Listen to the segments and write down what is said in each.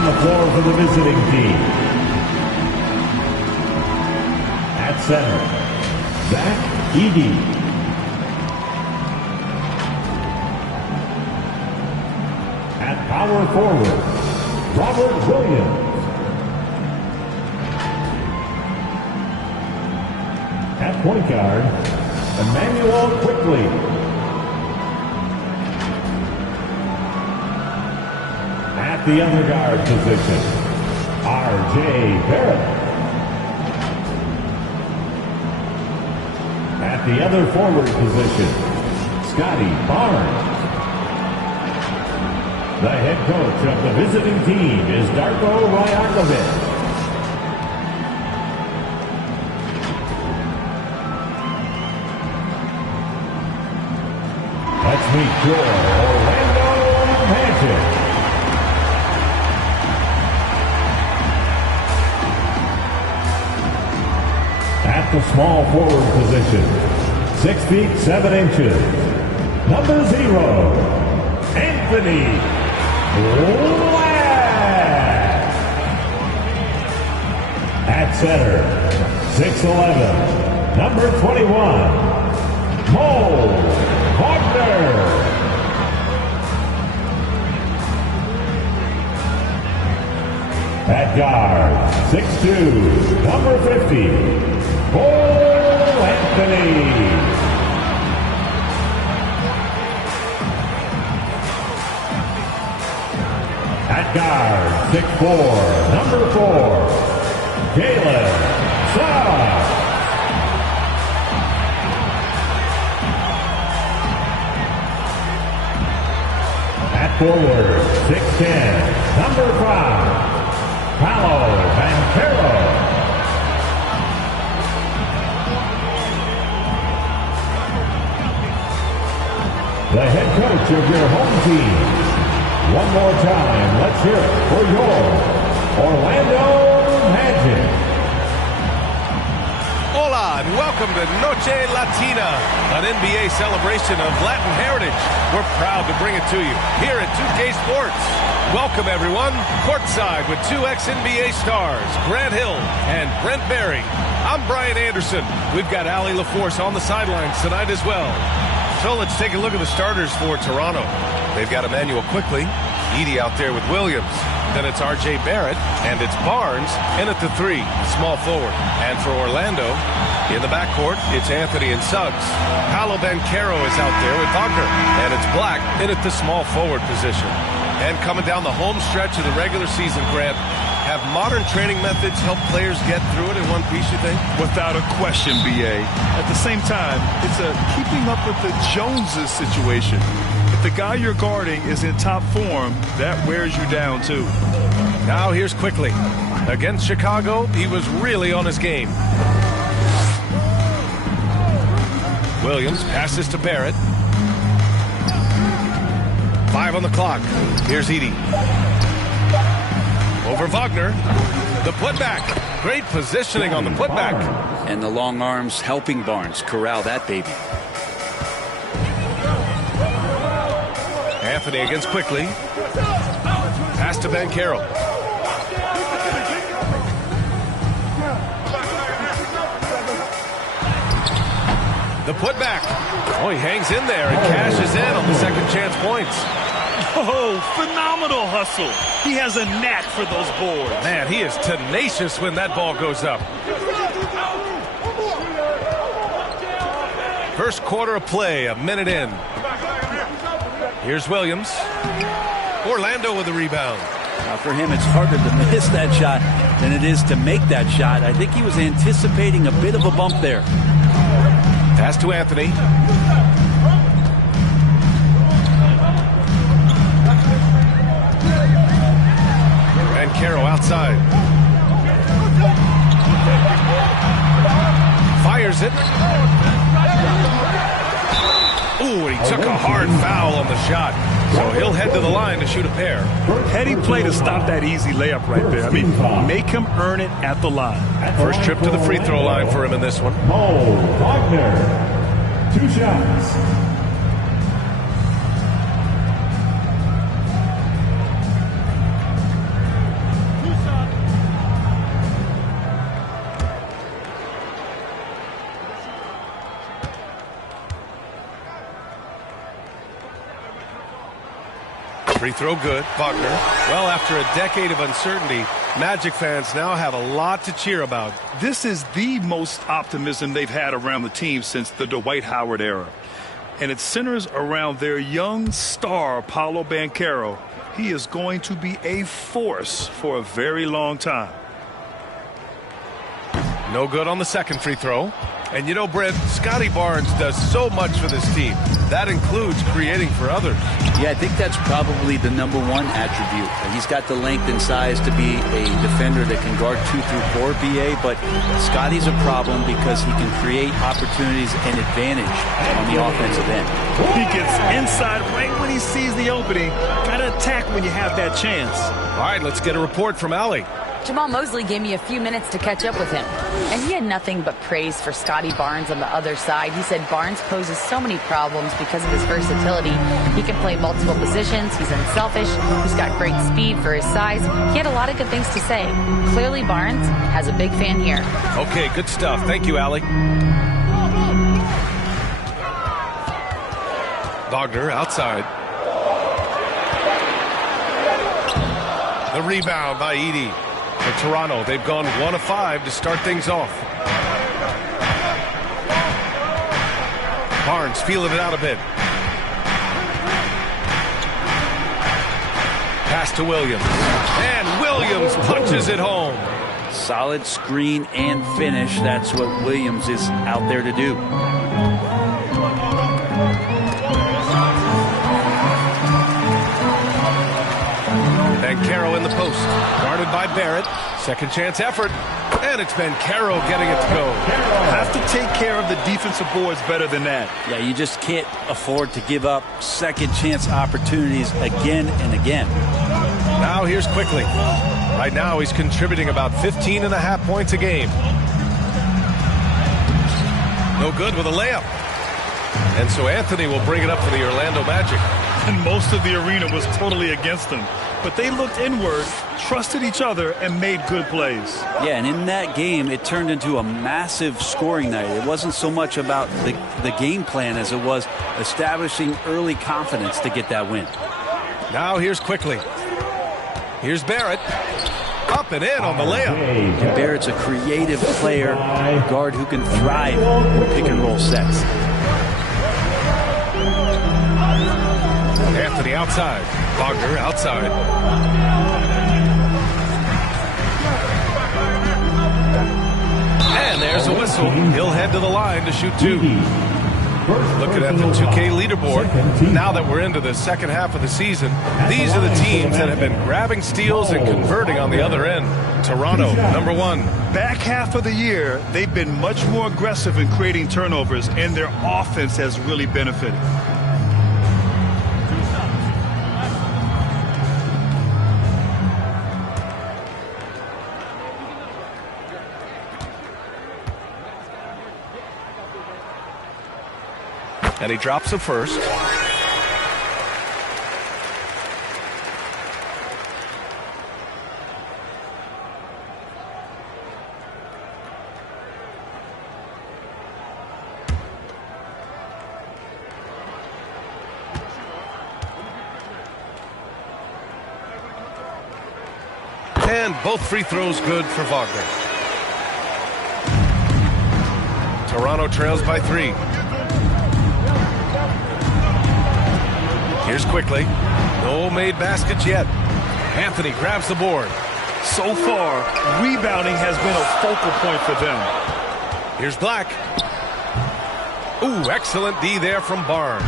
On the floor for the visiting team. At center, Zach Edey. At power forward, Robert Williams. At point guard, Emmanuel Quickly. At the other guard position, R.J. Barrett. At the other forward position, Scotty Barnes. The head coach of the visiting team is Darko Rajakovic. Let's meet your Orlando Magic. At the small forward position, 6 feet 7 inches, number 0, Anthony Black. At center, 6'11", number 21, Mo Wagner. At guard, 6'2", number 50, Cole Anthony. At guard, 6'4", number 4, Galen Saad. At forward, 6'10", number 5, Paolo Banchero. The head coach of your home team. One more time, let's hear it for your Orlando Magic. Hola and welcome to Noche Latina, an NBA celebration of Latin heritage. We're proud to bring it to you here at 2K Sports. Welcome everyone, courtside with two ex-NBA stars, Grant Hill and Brent Berry. I'm Brian Anderson. We've got Allie LaForce on the sidelines tonight as well. So let's take a look at the starters for Toronto. They've got Emmanuel Quickly, Edey out there with Williams. Then it's R.J. Barrett, and it's Barnes in at the 3, small forward. And for Orlando, in the backcourt, it's Anthony and Suggs. Paolo Banchero is out there with Wagner, and it's Black in at the small forward position. And coming down the home stretch of the regular season, Grant, have modern training methods helped players get through it in one piece, you think? Without a question, B.A. At the same time, it's a keeping up with the Joneses situation. If the guy you're guarding is in top form, that wears you down, too. Now here's Quickly. Against Chicago, he was really on his game. Williams passes to Barrett. 5 on the clock. Here's Edey. Over Wagner. The putback. Great positioning on the putback. And the long arms helping Barnes corral that baby. Anthony against Quickly. Pass to Banchero. The putback. Oh, he hangs in there and cashes in on the second chance points. Oh, phenomenal hustle. He has a knack for those boards. Man, he is tenacious when that ball goes up. First quarter of play, a minute in. Here's Williams. Orlando with the rebound. Now for him, it's harder to miss that shot than it is to make that shot. I think he was anticipating a bit of a bump there. Pass to Anthony. Banchero outside. Fires it. Ooh, and he took a hard foul on the shot. So he'll head to the line to shoot a pair. Heady play to stop that easy layup right there. I mean, make him earn it at the line. First trip to the free throw line for him in this one. Mo Wagner, 2 shots. Free throw good. Wagner. Well, after a decade of uncertainty, Magic fans now have a lot to cheer about. This is the most optimism they've had around the team since the Dwight Howard era. And it centers around their young star, Paolo Banchero. He is going to be a force for a very long time. No good on the second free throw. And you know, Brent, Scotty Barnes does so much for this team. That includes creating for others. Yeah, I think that's probably the #1 attribute. He's got the length and size to be a defender that can guard 2 through 4, BA, but Scotty's a problem because he can create opportunities and advantage on the offensive end. He gets inside right when he sees the opening. Gotta attack when you have that chance. All right, let's get a report from Allie. Jamal Mosley gave me a few minutes to catch up with him, and he had nothing but praise for Scotty Barnes on the other side. He said Barnes poses so many problems because of his versatility. He can play multiple positions, he's unselfish, he's got great speed for his size. He had a lot of good things to say. Clearly Barnes has a big fan here. Okay, good stuff. Thank you, Allie. Wagner outside. The rebound by Edey. For Toronto, they've gone 1 of 5 to start things off. Barnes feeling it out a bit. Pass to Williams. And Williams punches it home. Solid screen and finish. That's what Williams is out there to do. Banchero in the post. Guarded by Barrett. Second chance effort. And it's Banchero getting it to go. Have to take care of the defensive boards better than that. Yeah, you just can't afford to give up second chance opportunities again and again. Now here's Quickly. Right now he's contributing about 15.5 points a game. No good with a layup. And so Anthony will bring it up for the Orlando Magic. And most of the arena was totally against them. But they looked inward, trusted each other, and made good plays. Yeah, and in that game, it turned into a massive scoring night. It wasn't so much about the game plan as it was establishing early confidence to get that win. Now here's Quickly. Here's Barrett. Up and in on the layup. And Barrett's a creative player, a guard who can thrive in pick-and-roll sets. Anthony outside. Wagner outside. And there's a whistle. He'll head to the line to shoot 2. Looking at the 2K leaderboard, now that we're into the second half of the season, these are the teams that have been grabbing steals and converting on the other end. Toronto, #1. Back half of the year, they've been much more aggressive in creating turnovers, and their offense has really benefited. And he drops the first. And both free throws good for Wagner. Toronto trails by 3. Here's Quickly. No made baskets yet. Anthony grabs the board. So far, rebounding has been a focal point for them. Here's Black. Ooh, excellent D there from Barnes.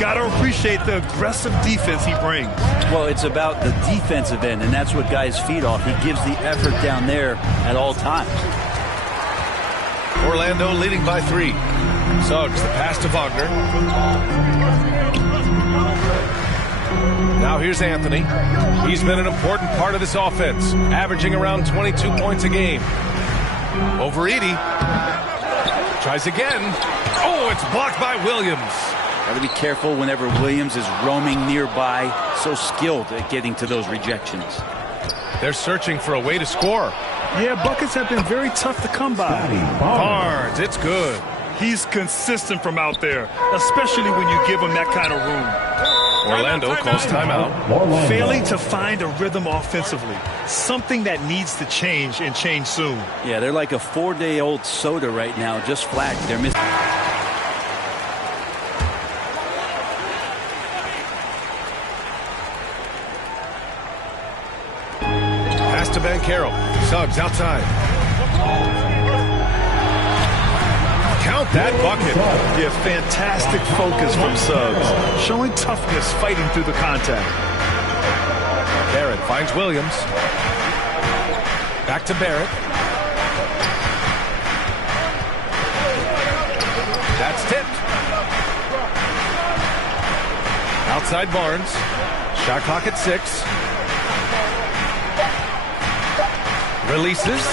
Gotta appreciate the aggressive defense he brings. Well, it's about the defensive end, and that's what guys feed off. He gives the effort down there at all times. Orlando leading by 3. Suggs the pass to Wagner. Now here's Anthony. He's been an important part of this offense, averaging around 22 points a game. Over Edey. Tries again. Oh, it's blocked by Williams. Got to be careful whenever Williams is roaming nearby. So skilled at getting to those rejections. They're searching for a way to score. Yeah, buckets have been very tough to come by. Barnes, it's good. He's consistent from out there, especially when you give him that kind of room. Orlando calls timeout. Failing to find a rhythm offensively. Something that needs to change and change soon. Yeah, they're like a 4-day-old soda right now, just flat. They're missing. Pass to Banchero. Suggs outside. Count that bucket. Yeah, fantastic focus from Suggs. Showing toughness fighting through the contact. Barrett finds Williams. Back to Barrett. That's tipped. Outside Barnes. Shot clock at 6. Releases.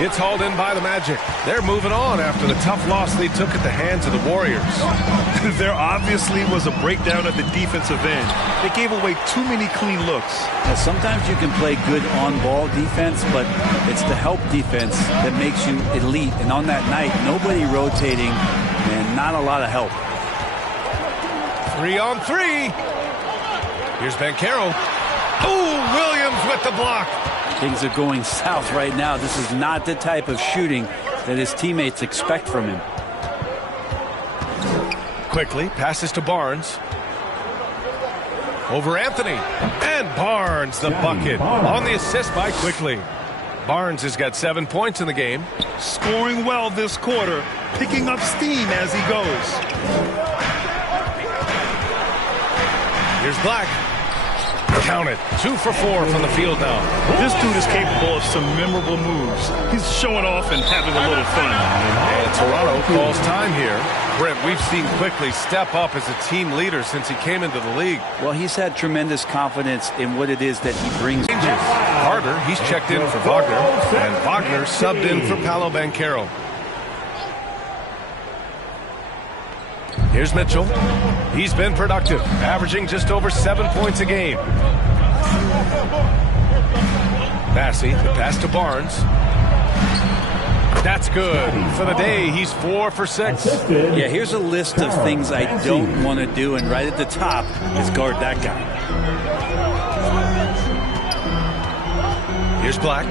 It's hauled in by the Magic. They're moving on after the tough loss they took at the hands of the Warriors. There obviously was a breakdown at the defensive end. They gave away too many clean looks. Now, sometimes you can play good on-ball defense, but it's the help defense that makes you elite. And on that night, nobody rotating and not a lot of help. 3-on-3. Here's Banchero. Ooh, Williams with the block. Things are going south right now. This is not the type of shooting that his teammates expect from him. Quickly passes to Barnes. Over Anthony. And Barnes the bucket on the assist by Quickly. Barnes has got 7 points in the game. Scoring well this quarter. Picking up steam as he goes. Here's Black. Count it. 2 for 4 from the field now. This dude is capable of some memorable moves. He's showing off and having a little fun. And Toronto calls time here. Brent, we've seen Quickly step up as a team leader since he came into the league. Well, he's had tremendous confidence in what it is that he brings. Carter, he's checked in for Wagner. And Wagner subbed in for Paolo Banchero. Here's Mitchell. He's been productive, averaging just over 7 points a game. Massey, the pass to Barnes. That's good. For the day, he's 4 for 6. Yeah, here's a list of things I don't want to do, and right at the top is guard that guy. Here's Black.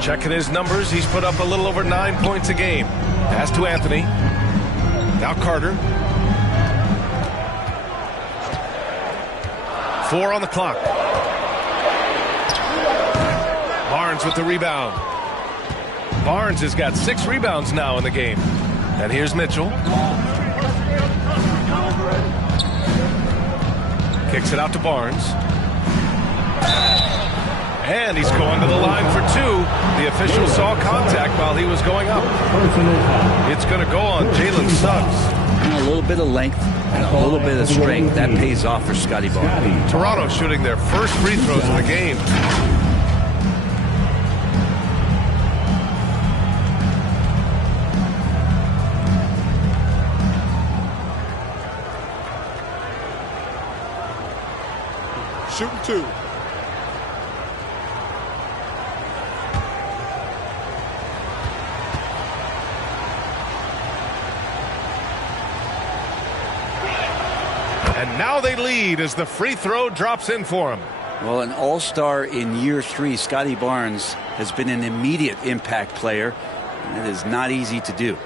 Checking his numbers. He's put up a little over 9 points a game. Pass to Anthony. Now Carter. 4 on the clock. Barnes with the rebound. Barnes has got 6 rebounds now in the game. And here's Mitchell. Kicks it out to Barnes. And he's going to the line for 2. The official saw contact while he was going up. It's going to go on Jalen Suggs. A little bit of length and a little bit of strength. That pays off for Scotty Barnes. Toronto shooting their first free throws of the game. Shooting 2. And now they lead as the free throw drops in for him. Well, an all-star in year 3, Scotty Barnes has been an immediate impact player. And it is not easy to do.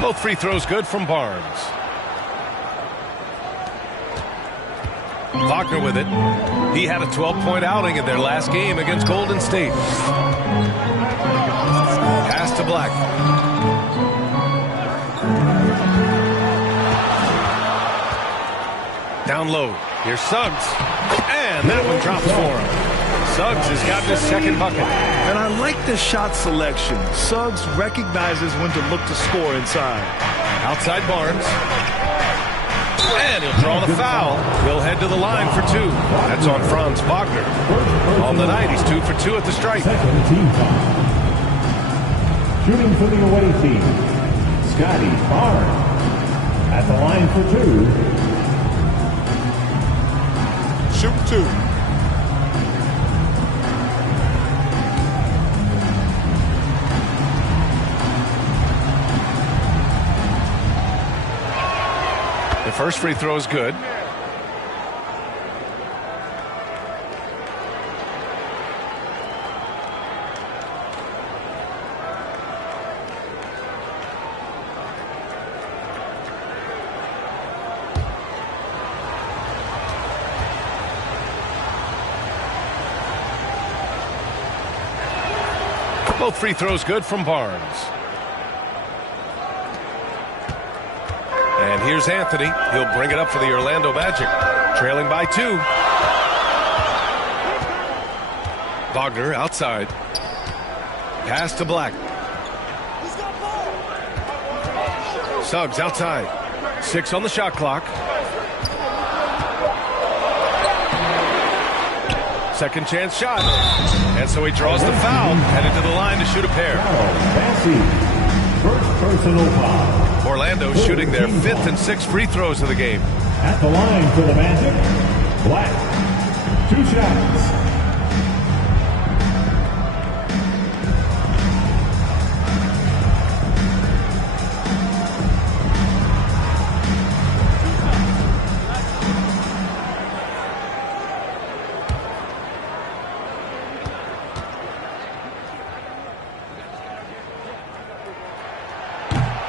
Both free throws good from Barnes. Wagner with it. He had a 12-point outing in their last game against Golden State. Pass to Black. Down low. Here's Suggs. And that one drops for him. Suggs has got his second bucket. And I like the shot selection. Suggs recognizes when to look to score inside. Outside Barnes. And he'll draw the foul. He'll head to the line for 2. That's on Franz Wagner. On the night, he's 2 for 2 at the stripe. Second team foul. Shooting for the away team, Scotty Barnes. At the line for 2. Shoot 2. The first free throw is good. Both free throws good from Barnes. And here's Anthony. He'll bring it up for the Orlando Magic. Trailing by 2. Wagner outside. Pass to Black. Suggs outside. 6 on the shot clock. Second chance shot. And so he draws the foul. Headed to the line to shoot a pair. First personal foul. Orlando shooting their 5th and 6th free throws of the game. At the line for the Magic, Black. 2 shots.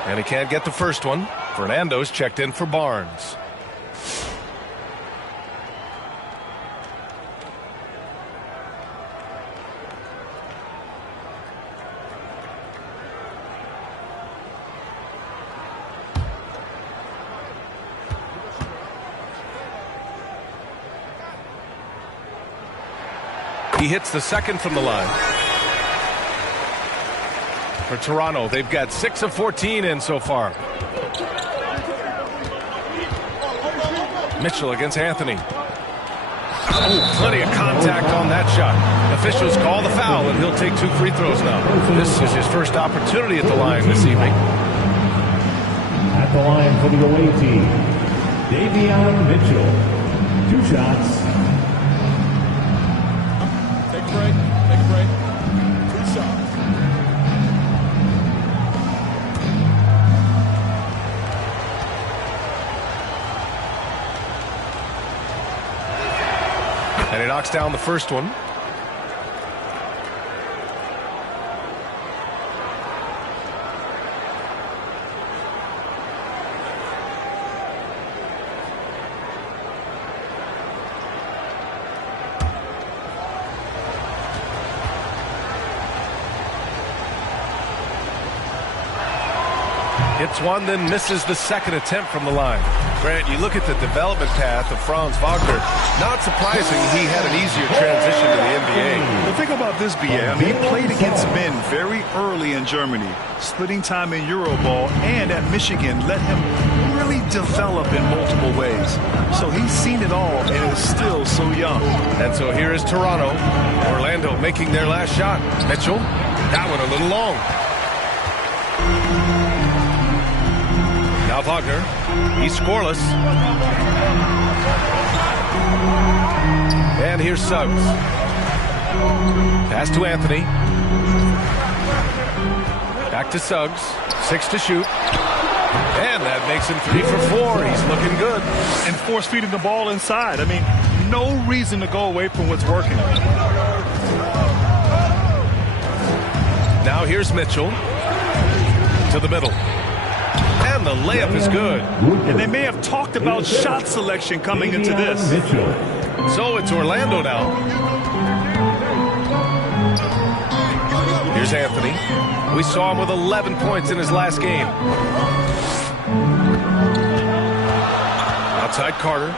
And he can't get the first one. Fernando's checked in for Barnes. He hits the second from the line. For Toronto, they've got 6 of 14 in so far. Mitchell against Anthony. Oh, plenty of contact on that shot. Officials call the foul, and he'll take 2 free throws now. This is his first opportunity at the line this evening. At the line for the away team, Davion Mitchell. 2 shots. Take a break. Take a break. 2 shots. And he knocks down the first one. Hits one, then misses the second attempt from the line. Grant, you look at the development path of Franz Wagner. Not surprising he had an easier transition to the NBA. The thing about this, BA, I mean, he played against men very early in Germany, splitting time in Euroball, and at Michigan let him really develop in multiple ways. So he's seen it all and is still so young. And so here is Toronto. Orlando making their last shot. Mitchell, that one a little long. Now Wagner, he's scoreless. And here's Suggs. Pass to Anthony. Back to Suggs. 6 to shoot. And that makes him 3 for 4. He's looking good. And force feeding the ball inside. I mean, no reason to go away from what's working. Now here's Mitchell. To the middle. And the layup is good. And they may have talked about shot selection coming into this. So it's Orlando now. Here's Anthony. We saw him with 11 points in his last game. Outside Carter.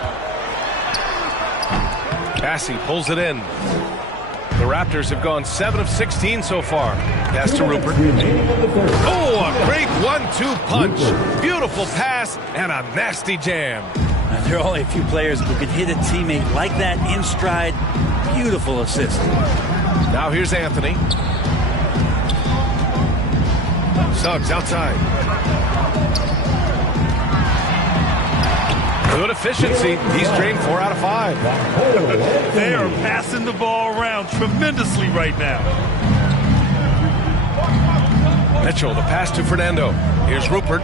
Bassey pulls it in. The Raptors have gone 7 of 16 so far. Pass to Rupert. Oh, a great 1-2 punch. Beautiful pass and a nasty jam. There are only a few players who can hit a teammate like that in stride. Beautiful assist. Now here's Anthony. Suggs outside. Good efficiency. He's drained 4 out of 5. They are passing the ball around tremendously right now. Mitchell, the pass to Fernando. Here's Rupert.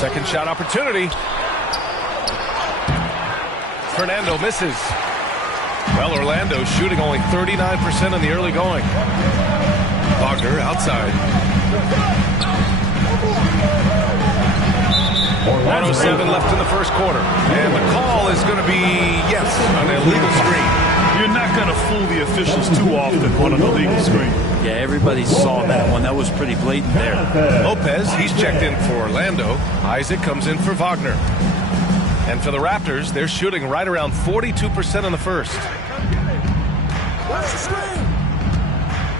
Second shot opportunity. Fernando misses. Well, Orlando shooting only 39% in the early going. Wagner outside. 1:07 left in the first quarter. And the call is going to be, yes, an illegal screen. You're not going to fool the officials too often on an illegal screen. Yeah, everybody saw that one. That was pretty blatant there. Lopez, he's checked in for Orlando. Isaac comes in for Wagner. And for the Raptors, they're shooting right around 42% in the first.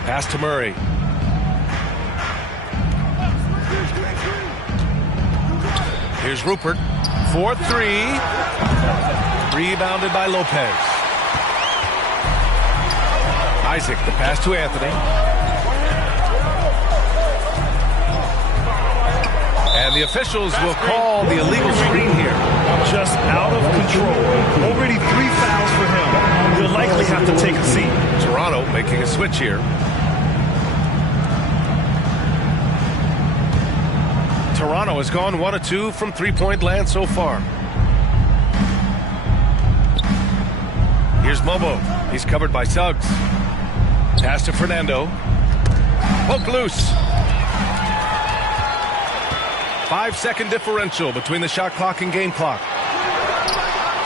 Pass to Murray. Here's Rupert. 4-3. Rebounded by Lopez. Isaac, the pass to Anthony. And the officials will call the illegal screen here. Just out of control. Already 3 fouls for him. He'll likely have to take a seat. Toronto making a switch here. Toronto has gone 1 of 2 from three-point land so far. Here's Mobo. He's covered by Suggs. Pass to Fernando. Poke loose. 5-second differential between the shot clock and game clock.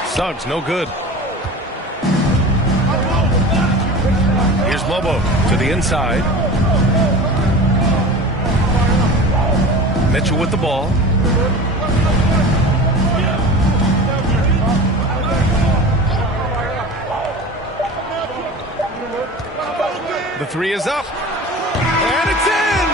Suggs, no good. Here's Mobo to the inside. Mitchell with the ball. The three is up. And it's in!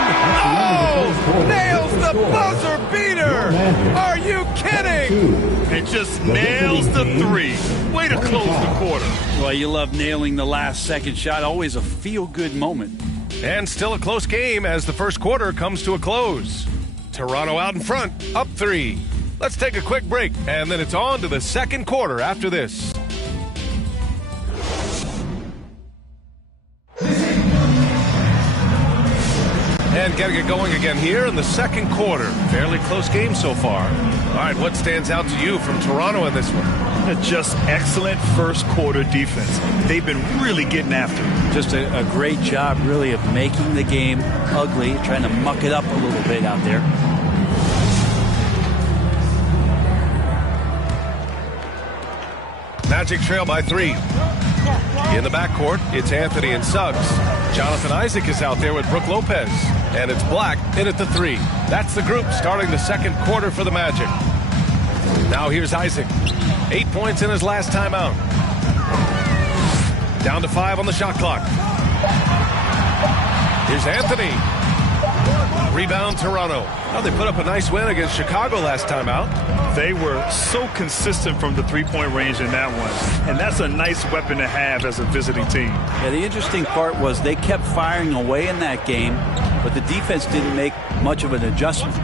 Oh! Nails the buzzer beater! Are you kidding? And just nails the three. Way to close the quarter. Well, you love nailing the last second shot. Always a feel-good moment. And still a close game as the first quarter comes to a close. Toronto out in front, up 3. Let's take a quick break, and then it's on to the second quarter after this. And getting it going again here in the second quarter. Fairly close game so far. All right, what stands out to you from Toronto in this one? Just excellent first quarter defense. They've been really getting after it. Just a great job, really, of making the game ugly, trying to muck it up a little bit out there. Magic trail by 3. In the backcourt, it's Anthony and Suggs. Jonathan Isaac is out there with Brook Lopez. And it's Black in at the 3. That's the group starting the second quarter for the Magic. Now here's Isaac. 8 points in his last timeout. Down to 5 on the shot clock. Here's Anthony. Rebound Toronto. Well, they put up a nice win against Chicago last time out. They were so consistent from the three-point range in that one. And that's a nice weapon to have as a visiting team. Yeah, the interesting part was they kept firing away in that game, but the defense didn't make much of an adjustment.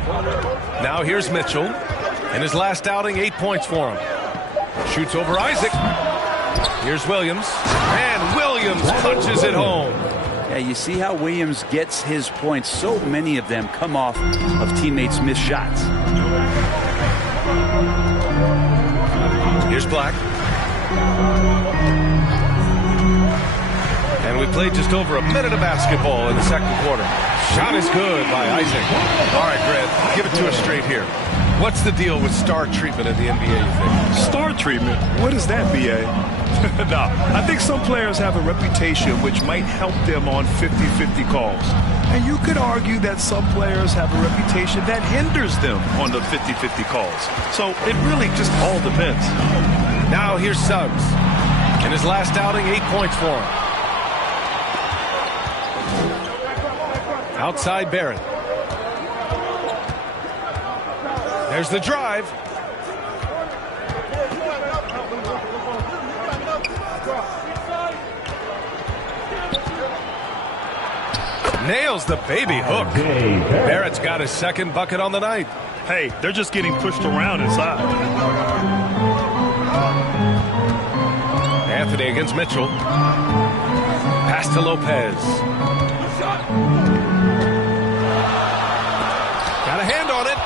Now here's Mitchell. In his last outing, 8 points for him. Shoots over Isaac. Here's Williams. And Williams punches it home. Yeah, you see how Williams gets his points. So many of them come off of teammates' missed shots. Here's Black. And we played just over a minute of basketball in the second quarter. Shot is good by Isaac. All right, Grant, give it to us straight here. What's the deal with star treatment in the NBA, you think? Star treatment? What is that, B.A.? No, I think some players have a reputation which might help them on 50-50 calls. And you could argue that some players have a reputation that hinders them on the 50-50 calls. So it really just all depends. Now here's Suggs. In his last outing, 8 points for him. Outside Barrett. There's the drive. Nails the baby hook. Barrett's got his second bucket on the night. Hey, they're just getting pushed around inside. Anthony against Mitchell. Pass to Lopez. Got a hand on it.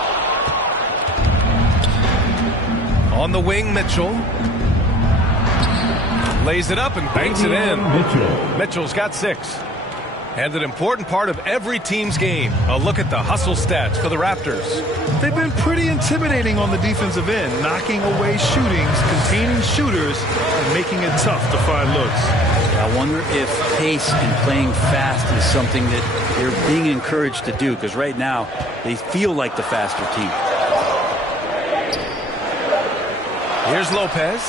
On the wing, Mitchell. Lays it up and banks it in. Mitchell's got 6. And an important part of every team's game. A look at the hustle stats for the Raptors. They've been pretty intimidating on the defensive end, knocking away shootings, containing shooters, and making it tough to find looks. I wonder if pace and playing fast is something that they're being encouraged to do, because right now they feel like the faster team. Here's Lopez.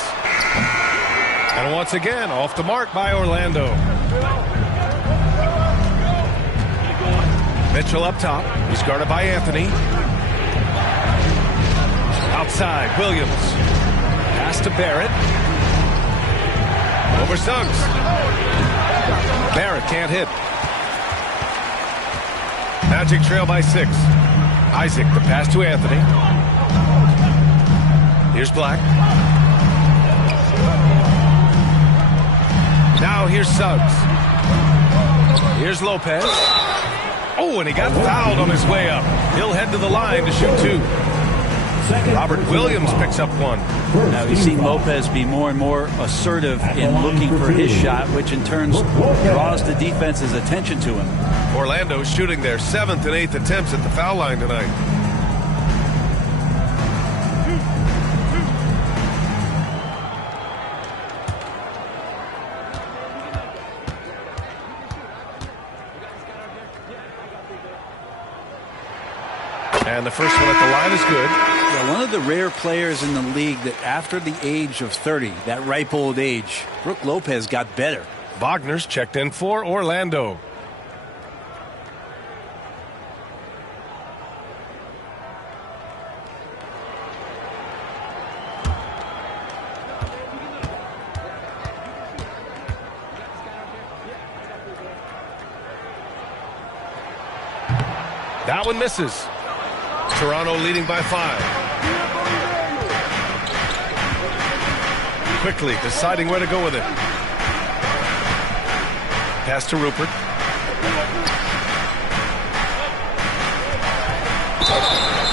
And once again, off the mark by Orlando. Mitchell up top. He's guarded by Anthony. Outside, Williams. Pass to Barrett. Over Suggs. Barrett can't hit. Magic trail by 6. Isaac, the pass to Anthony. Here's Black. Now here's Suggs. Here's Lopez. Oh, and he got fouled on his way up. He'll head to the line to shoot 2. Robert Williams picks up 1. Now we've seen Lopez be more and more assertive in looking for his shot, which in turn draws the defense's attention to him. Orlando's shooting their 7th and 8th attempts at the foul line tonight. And the first one at the line is good. Yeah, one of the rare players in the league that after the age of 30, that ripe old age, Brook Lopez got better. Wagner's checked in for Orlando. That one misses. Toronto leading by 5. Quickly deciding where to go with it. Pass to Rupert.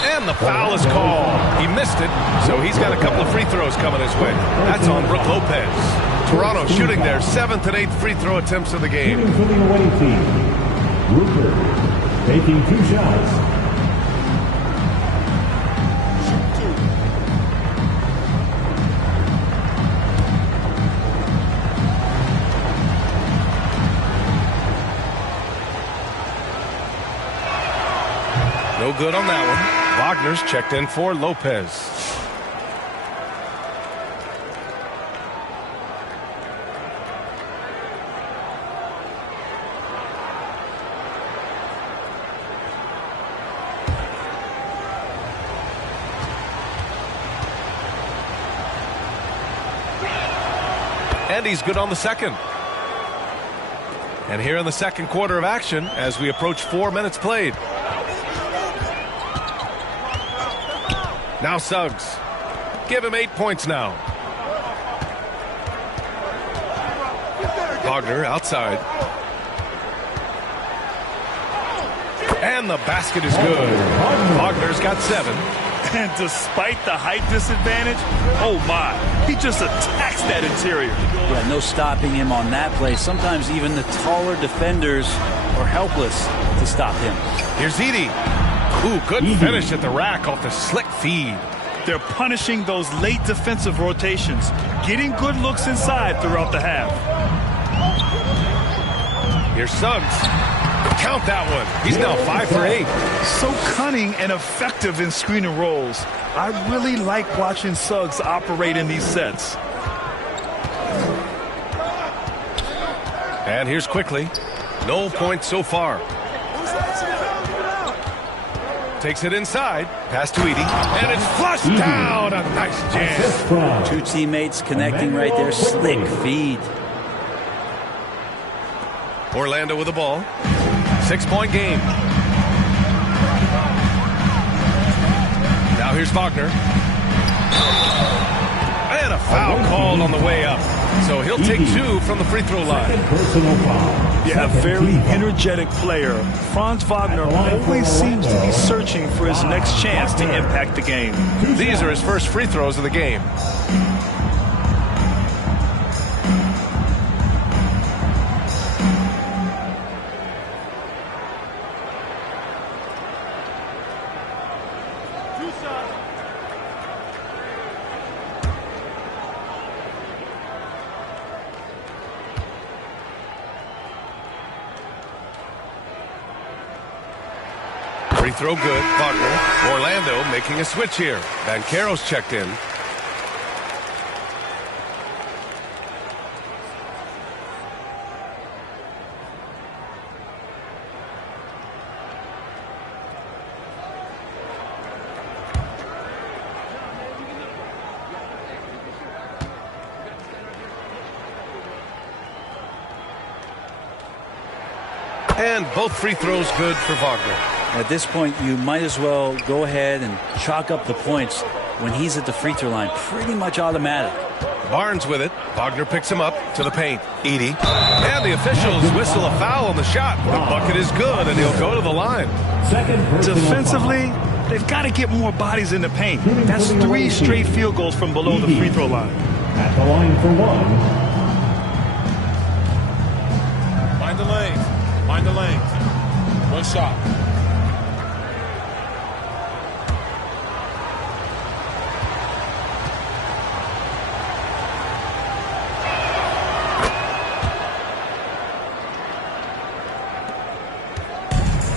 And the foul is called. He missed it, so he's got a couple of free throws coming his way. That's on Brook Lopez. Toronto shooting their 7th and 8th free throw attempts of the game. For the away team, Rupert taking 2 shots. No good on that one. Wagner's checked in for Lopez. And he's good on the second. And here in the second quarter of action as we approach 4 minutes played. Now Suggs. Give him 8 points now. Wagner outside. And the basket is good. Wagner's got 7. And despite the height disadvantage, oh my, he just attacks that interior. Yeah, no stopping him on that play. Sometimes even the taller defenders are helpless to stop him. Here's Edie. Ooh, good finish at the rack off the slick feed. They're punishing those late defensive rotations, getting good looks inside throughout the half. Here's Suggs. Count that one. He's now 5 for 8. So cunning and effective in screen and rolls. I really like watching Suggs operate in these sets. And here's Quickly. No points so far. Takes it inside. Pass to Edie. And it's flushed down. A nice jam. 2 teammates connecting right there. Slick feed. Orlando with the ball. 6-point game. Now here's Wagner. And a foul called on the way up. So he'll take 2 from the free throw line. Personal foul. Yeah, a very energetic player. Franz Wagner always seems to be searching for his next chance to impact the game. These are his first free throws of the game. Free throw good. Wagner. Orlando making a switch here. Banchero's checked in. And both free throws good for Wagner. At this point, you might as well go ahead and chalk up the points when he's at the free throw line. Pretty much automatic. Barnes with it. Wagner picks him up to the paint. Edey. And the officials whistle a foul on the shot. The bucket is good, and he'll go to the line. Defensively, they've got to get more bodies in the paint. That's 3 straight field goals from below the free throw line. At the line for 1. Find the lane. Find the lane. One shot.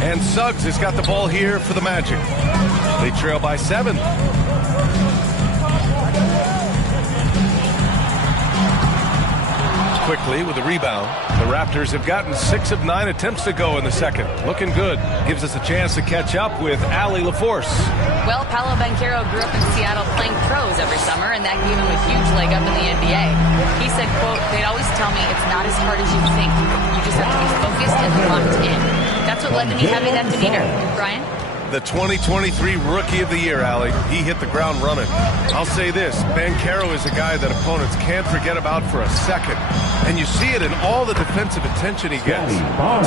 And Suggs has got the ball here for the Magic. They trail by 7. Quickly with the rebound. The Raptors have gotten 6 of 9 attempts to go in the second. Looking good. Gives us a chance to catch up with Allie LaForce. Well, Paolo Banchero grew up in Seattle playing pros every summer, and that gave him a huge leg up in the NBA. He said, quote, "They'd always tell me it's not as hard as you think. You just have to be focused and locked in." That's what led to me having that demeanor. Brian? The 2023 Rookie of the Year, Allie. He hit the ground running. I'll say this, Banchero is a guy that opponents can't forget about for a second. And you see it in all the defensive attention he gets.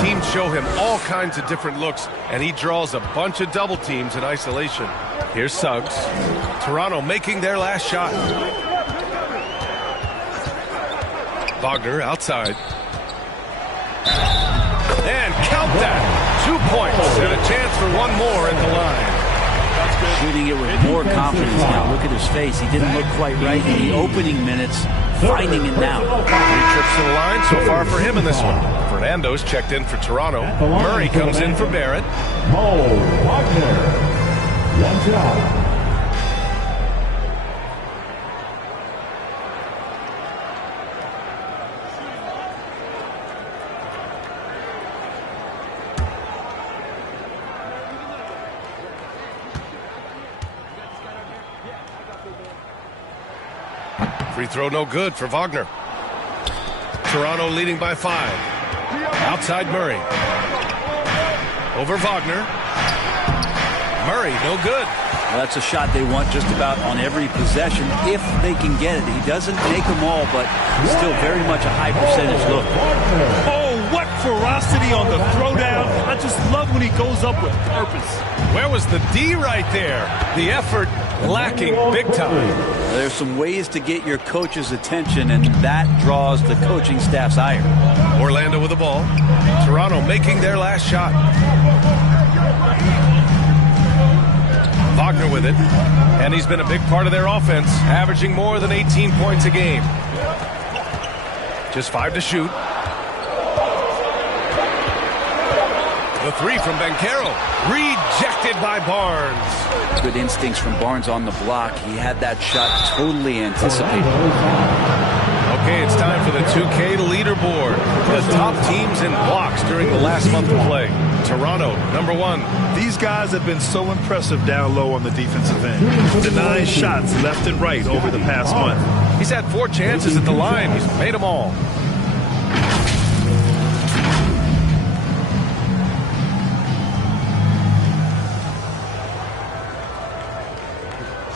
Teams show him all kinds of different looks, and he draws a bunch of double teams in isolation. Here's Suggs. Toronto making their last shot. Wagner outside. And count that. 2 points and a chance for one more at the line. Shooting it with more confidence now. Look at his face. He didn't look quite right in the opening minutes. Finding it now. 3 trips to the line so far for him in this one. Fernando's checked in for Toronto. Murray comes in for Barrett. Wagner. One shot. Free throw no good for Wagner. Toronto leading by 5. Outside Murray. Over Wagner. Murray, no good. Well, that's a shot they want just about on every possession if they can get it. He doesn't make them all, but still very much a high percentage look. Oh, what ferocity on the throwdown. I just love when he goes up with purpose. Where was the D right there? The effort lacking big time. There's some ways to get your coach's attention, and that draws the coaching staff's ire. Orlando with the ball. Toronto making their last shot. Wagner with it. And he's been a big part of their offense, averaging more than 18 points a game. Just 5 to shoot. The 3 from Banchero. Rejected by Barnes. Good instincts from Barnes on the block. He had that shot totally anticipated. Okay, it's time for the 2K leaderboard. The top teams in blocks during the last month of play. Toronto, number 1. These guys have been so impressive down low on the defensive end. Denying shots left and right over the past month. He's had 4 chances at the line. He's made them all.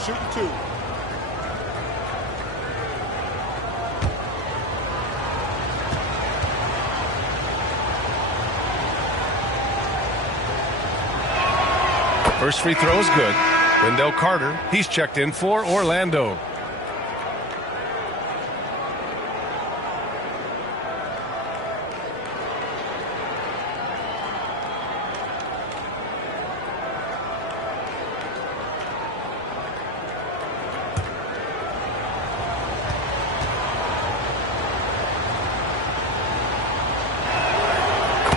Shooting 2. First free throw is good. Wendell Carter, he's checked in for Orlando.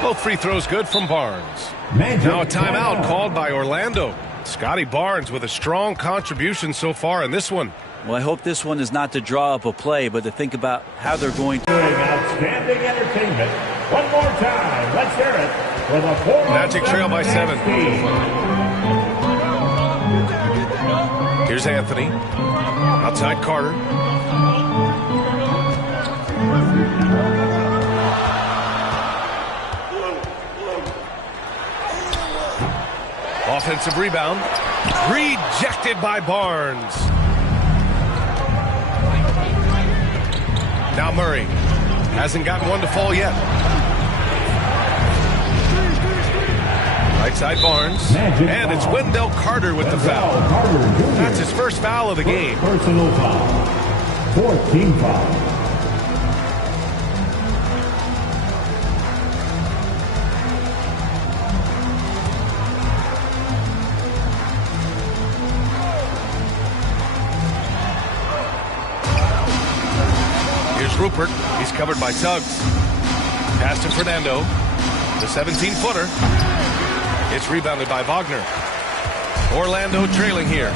Both free throws good from Barnes. Now a timeout called by Orlando. Scotty Barnes with a strong contribution so far in this one. Well, I hope this one is not to draw up a play, but to think about how they're going to. Outstanding entertainment. One more time. Let's hear it for the Magic trail by 7. Here's Anthony. Outside Carter. Offensive rebound. Rejected by Barnes. Now Murray. Hasn't gotten one to fall yet. Right side Barnes. And it's Wendell Carter with the foul. That's his first foul of the game. Personal foul. 14 foul. Rupert, he's covered by Suggs. Pass to Fernando. The 17-footer. It's rebounded by Wagner. Orlando trailing here.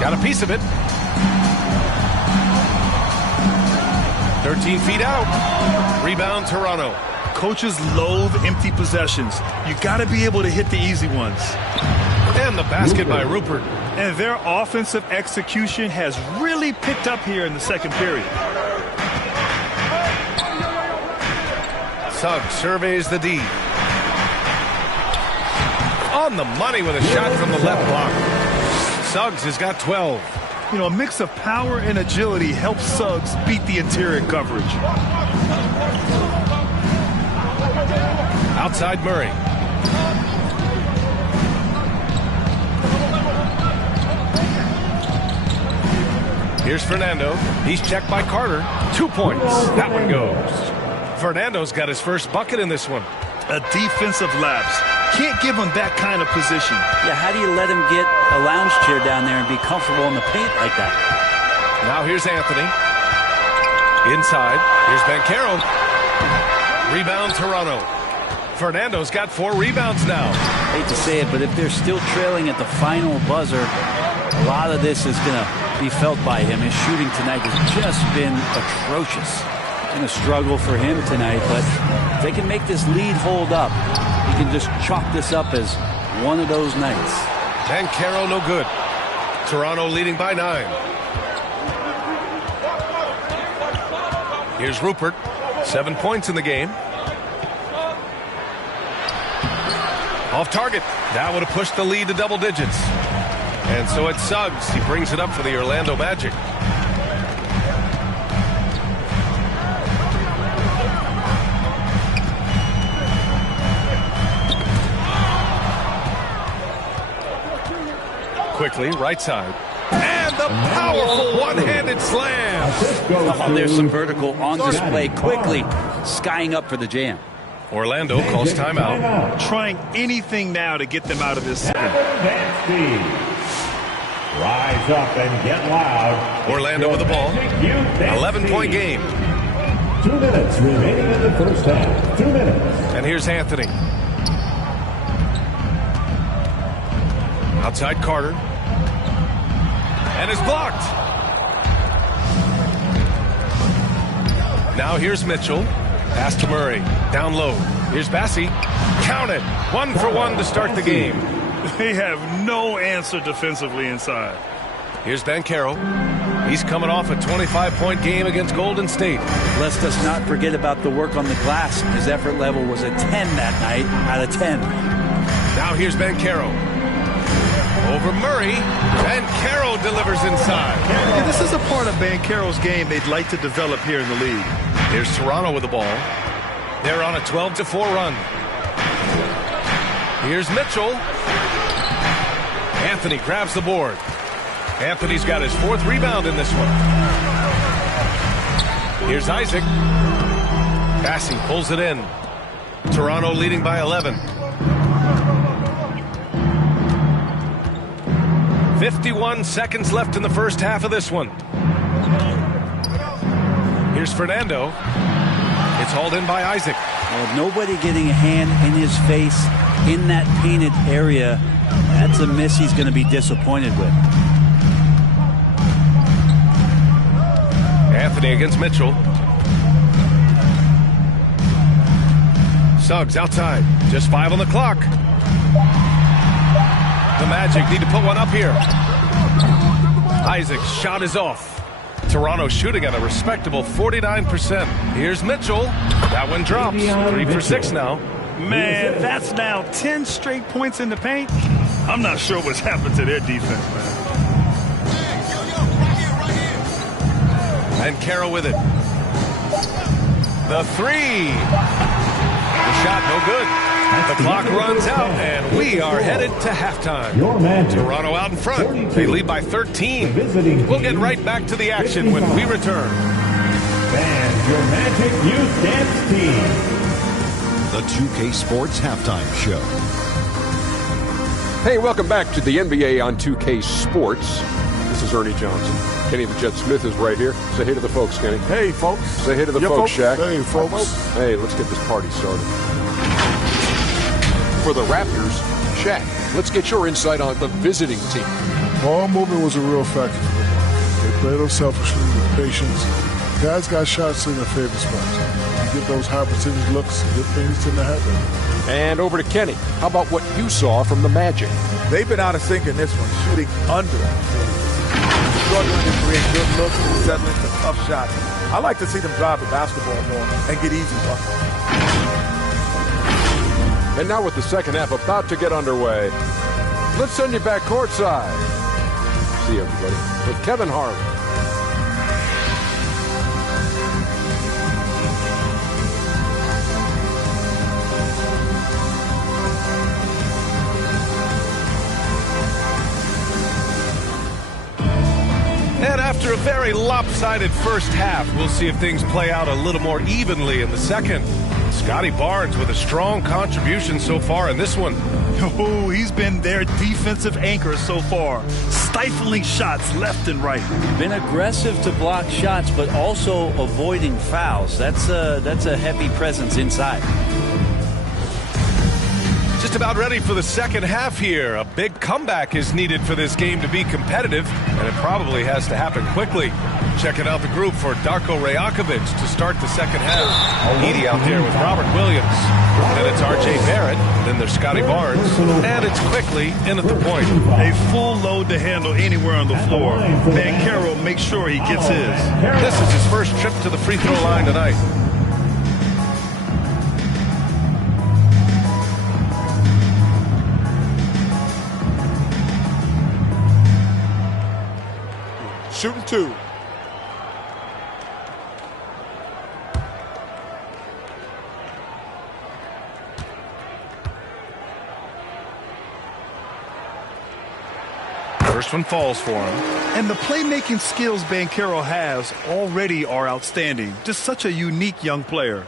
Got a piece of it. 13 feet out. Rebound Toronto. Coaches loathe empty possessions. You got to be able to hit the easy ones. And the basket by Rupert. And their offensive execution has really picked up here in the second period. Suggs surveys the D. On the money with a shot from the left block. Suggs has got 12. You know, a mix of power and agility helps Suggs beat the interior coverage. Outside Murray. Here's Fernando. He's checked by Carter. 2 points. That one goes. Fernando's got his first bucket in this one. A defensive lapse. Can't give him that kind of position. Yeah, how do you let him get a lounge chair down there and be comfortable in the paint like that? Now here's Anthony. Inside. Here's Banchero. Rebound Toronto. Fernando's got 4 rebounds now. I hate to say it, but if they're still trailing at the final buzzer, a lot of this is going to be felt by him. His shooting tonight has just been atrocious. Been a struggle for him tonight, but if they can make this lead hold up, he can just chalk this up as one of those nights. Banchero no good. Toronto leading by 9. Here's Rupert. 7 points in the game. Off target. That would have pushed the lead to double digits. And so it's Suggs. He brings it up for the Orlando Magic. Quickly, right side. And the powerful one-handed slam. Oh, there's some vertical on display. Quickly skying up for the jam. Orlando calls timeout. Trying anything now to get them out of this. Rise up and get loud. Orlando with the ball. 11-point game. 2 minutes remaining in the first half. 2 minutes. And here's Anthony. Outside Carter. And is blocked. Now here's Mitchell. Pass to Murray. Down low. Here's Bassi. Count it. 1 for 1 to start the game. They have no answer defensively inside. Here's Banchero. He's coming off a 25-point game against Golden State. Let's just not forget about the work on the glass. His effort level was a 10 that night out of 10. Now here's Banchero. Over Murray. Banchero delivers inside. Yeah, this is a part of Banchero's game they'd like to develop here in the league. Here's Toronto with the ball. They're on a 12-4 run. Here's Mitchell. Anthony grabs the board. Anthony's got his 4th rebound in this one. Here's Isaac. Bassey pulls it in. Toronto leading by 11. 51 seconds left in the first half of this one. Here's Fernando. It's hauled in by Isaac. Well, nobody getting a hand in his face in that painted area. That's a miss he's going to be disappointed with. Anthony against Mitchell. Suggs outside. Just 5 on the clock. The Magic need to put one up here. Isaac's shot is off. Toronto shooting at a respectable 49%. Here's Mitchell. That one drops. 3 for 6 now. Man, that's now 10 straight points in the paint. I'm not sure what's happened to their defense, man. And Carroll with it. The 3. The shot no good. The clock runs out, and we are headed to halftime. Toronto out in front. They lead by 13. We'll get right back to the action when we return. And your Magic Youth Dance Team. The 2K Sports Halftime Show. Hey, welcome back to the NBA on 2K Sports. This is Ernie Johnson. Kenny the Jet Smith is right here. Say hey to the folks, Kenny. Hey, folks. Say hey to the folks, Shaq. Hey, folks. Hey, let's get this party started. For the Raptors, Shaq, let's get your insight on the visiting team. Ball movement was a real factor for them. They played unselfishly with patience. Guys got shots in their favorite spots. You get those high percentage looks, good things tend to happen. And over to Kenny. How about what you saw from the Magic? They've been out of sync in this one, shooting under. Struggling to create good looks and settling for tough shots. I like to see them drive the basketball more and get easy buckets. And now with the second half about to get underway, let's send you back courtside. See you, everybody, with Kevin Harlan. And after a very lopsided first half, we'll see if things play out a little more evenly in the second. Scotty Barnes with a strong contribution so far in this one. Oh, he's been their defensive anchor so far, stifling shots left and right. Been aggressive to block shots, but also avoiding fouls. That's a heavy presence inside. Just about ready for the second half here. A big comeback is needed for this game to be competitive, and it probably has to happen quickly. Checking out the group for Darko Rajakovic to start the second half. Edie out there with Robert Williams. Then it's R.J. Barrett. Then there's Scotty Barnes. And it's quickly in at the point. A full load to handle anywhere on the floor. Banchero makes sure he gets his. This is his first trip to the free throw line tonight. Shooting 2. First one falls for him. And the playmaking skills Banchero has already are outstanding. Just such a unique young player.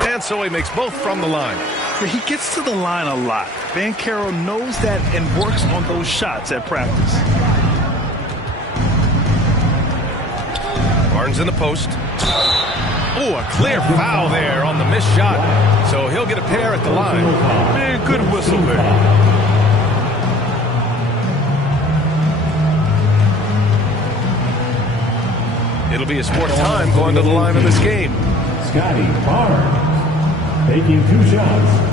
And so he makes both from the line. He gets to the line a lot. Banchero knows that and works on those shots at practice. Barnes in the post. Oh, a clear foul there on the missed shot. So he'll get a pair at the line. Man, good whistle there. It'll be his fourth time going to the line in this game. Scotty Barnes taking 2 shots.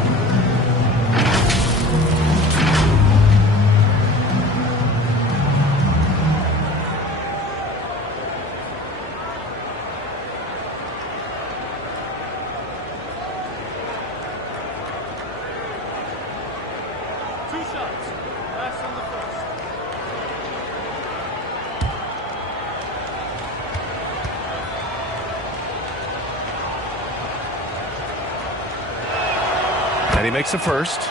And he makes a first.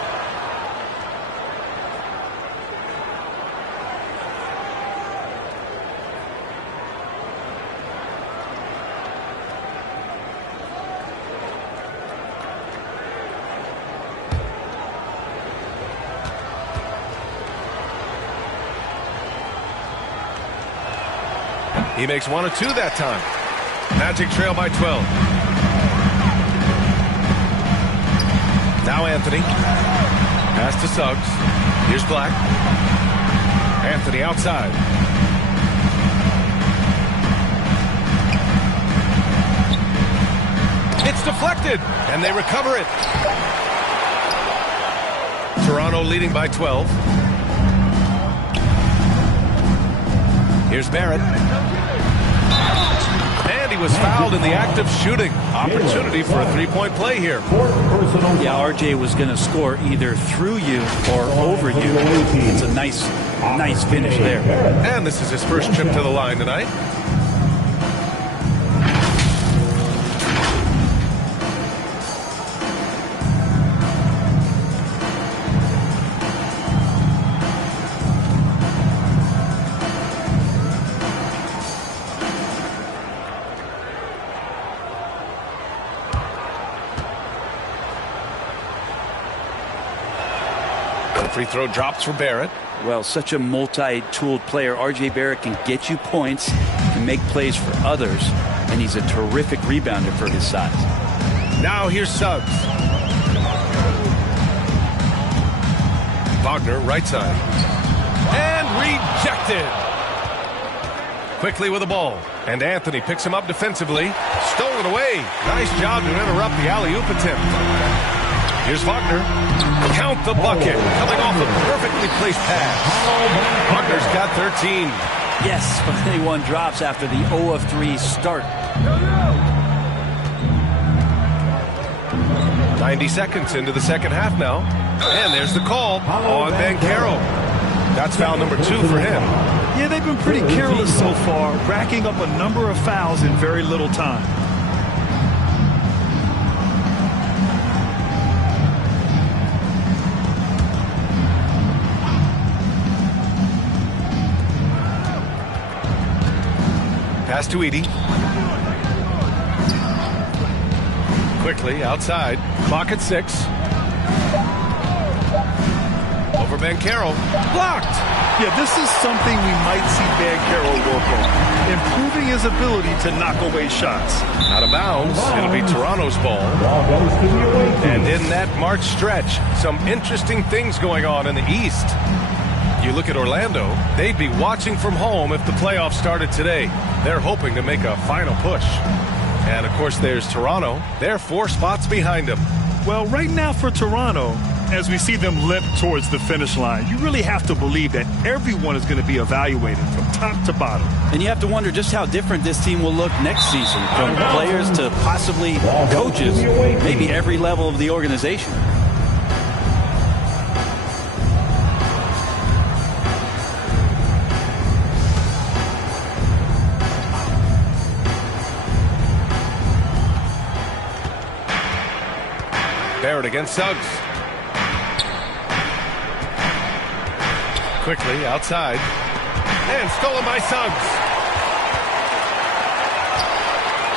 He makes 1 of 2 that time. Magic trail by 12. Now Anthony. Pass to Suggs. Here's Black. Anthony outside. It's deflected, and they recover it. Toronto leading by 12. Here's Barrett. And he was fouled in the act of shooting. Opportunity for a three-point play here. Yeah, RJ was going to score either through you or over you. It's a nice finish there. And this is his first trip to the line tonight. Free throw drops for Barrett. Well, such a multi-tooled player. RJ Barrett can get you points, can make plays for others, and he's a terrific rebounder for his size. Now here's Suggs. Wagner, right side. And rejected. Quickly with the ball. And Anthony picks him up defensively. Stolen away. Nice job to interrupt the alley-oop attempt. Here's Wagner. Count the bucket. Coming off a perfectly placed pass. Wagner's got 13. Yes, but anyone drops after the 0 of 3 start. 90 seconds into the second half now. And there's the call on Banchero. That's foul number 2 for him. Yeah, they've been pretty careless so far, racking up a number of fouls in very little time. Pass to Edey. Quickly outside. Clock at 6. Over Banchero. Blocked. Yeah, this is something we might see Banchero work on. Improving his ability to knock away shots. Out of bounds. It'll be Toronto's ball. And in that March stretch, some interesting things going on in the East. You look at Orlando, they'd be watching from home if the playoffs started today. They're hoping to make a final push. And, of course, there's Toronto. They're 4 spots behind them. Well, right now for Toronto, as we see them limp towards the finish line, you really have to believe that everyone is going to be evaluated from top to bottom. And you have to wonder just how different this team will look next season, from players to possibly coaches, maybe every level of the organization. Barrett against Suggs. Quickly outside. And stolen by Suggs.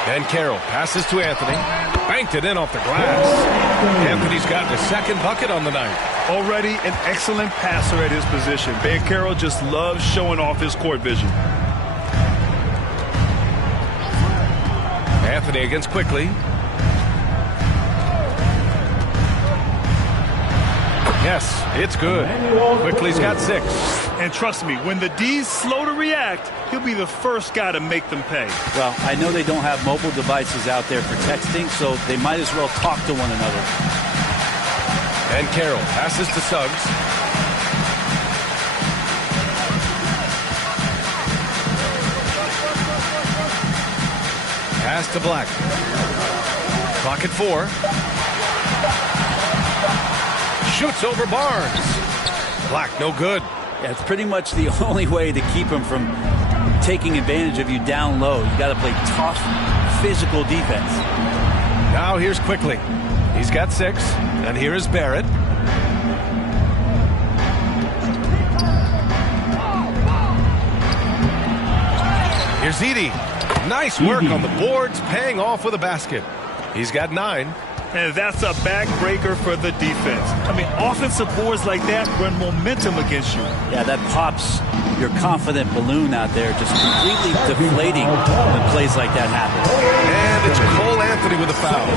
And Carroll passes to Anthony. Banked it in off the glass. Anthony's gotten a second bucket on the night. Already an excellent passer at his position. Banchero just loves showing off his court vision. Anthony against Quickly. Yes, it's good. Quickly's got 6. And trust me, when the D's slow to react, he'll be the first guy to make them pay. Well, I know they don't have mobile devices out there for texting, so they might as well talk to one another. And Carroll passes to Suggs. Pass to Black. Clock at 4. Shoots over Barnes. Black, no good. Yeah, it's pretty much the only way to keep him from taking advantage of you down low. You got to play tough, physical defense. Now here's Quickly. He's got 6. And here is Barrett. Here's Edie. Nice work on the boards, paying off with a basket. He's got 9. And that's a backbreaker for the defense. I mean, offensive boards like that run momentum against you. Yeah, that pops your confident balloon out there, just completely deflating when plays like that happen. And it's Cole Anthony with a foul.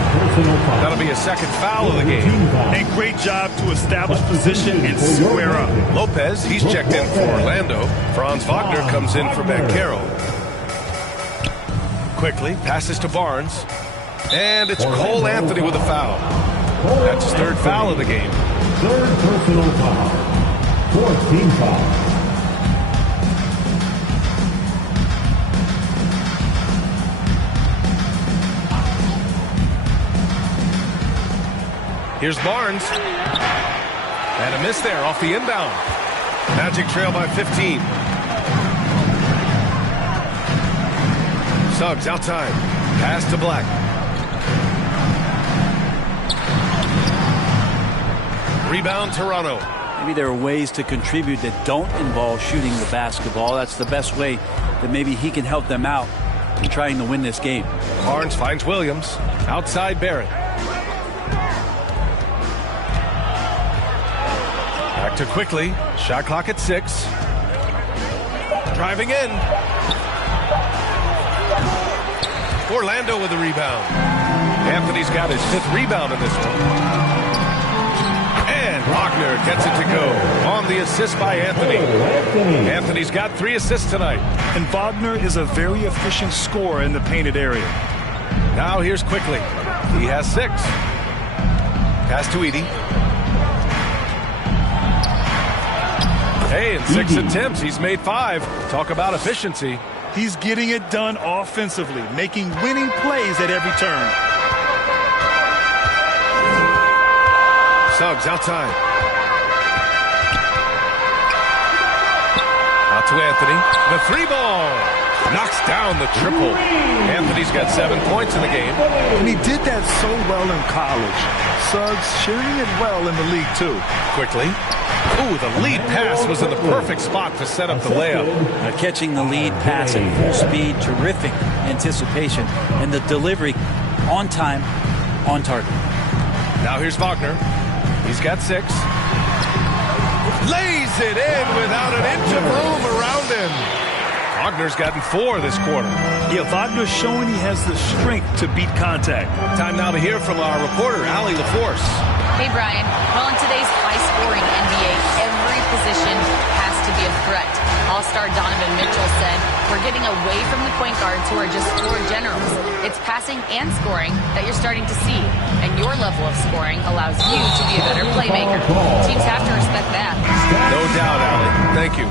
That'll be a second foul of the game. And great job to establish position and square up. Lopez, he's checked in for Orlando. Franz Wagner comes in for Banchero. Quickly, passes to Barnes. And it's Cole Anthony with a foul. That's his 3rd foul of the game. 3rd personal foul. 4th team foul. Here's Barnes. And a miss there off the inbound. Magic trail by 15. Suggs outside. Pass to Black. Rebound, Toronto. Maybe there are ways to contribute that don't involve shooting the basketball. That's the best way that maybe he can help them out in trying to win this game. Barnes finds Williams. Outside Barrett. Back to Quickly. Shot clock at 6. Driving in. Orlando with the rebound. Anthony's got his 5th rebound in this one. And Wagner gets it to go on the assist by Anthony. Anthony's got 3 assists tonight. And Wagner is a very efficient scorer in the painted area. Now here's Quickly. He has 6. Pass to Edie. Hey, in 6 attempts, he's made 5. Talk about efficiency. He's getting it done offensively, making winning plays at every turn. Suggs outside. Out to Anthony. The 3 ball. Knocks down the triple. Anthony's got 7 points in the game. And he did that so well in college. Suggs sharing it well in the league, too. Quickly. Ooh, the lead pass was in the perfect spot to set up the layup. Catching the lead pass at full speed, terrific anticipation, and the delivery on time, on target. Now here's Wagner. He's got 6. Lays it in without an inch of room around him. Wagner's gotten 4 this quarter. Yeah, Wagner's showing he has the strength to beat contact. Time now to hear from our reporter, Allie LaForce. Hey, Brian. Well, in today's high-scoring NBA, every position has to be a threat. All-star Donovan Mitchell said, we're getting away from the point guards who are just score generals. It's passing and scoring that you're starting to see. And your level of scoring allows you to be a better playmaker. Teams have to respect that. No doubt, Allie. Thank you.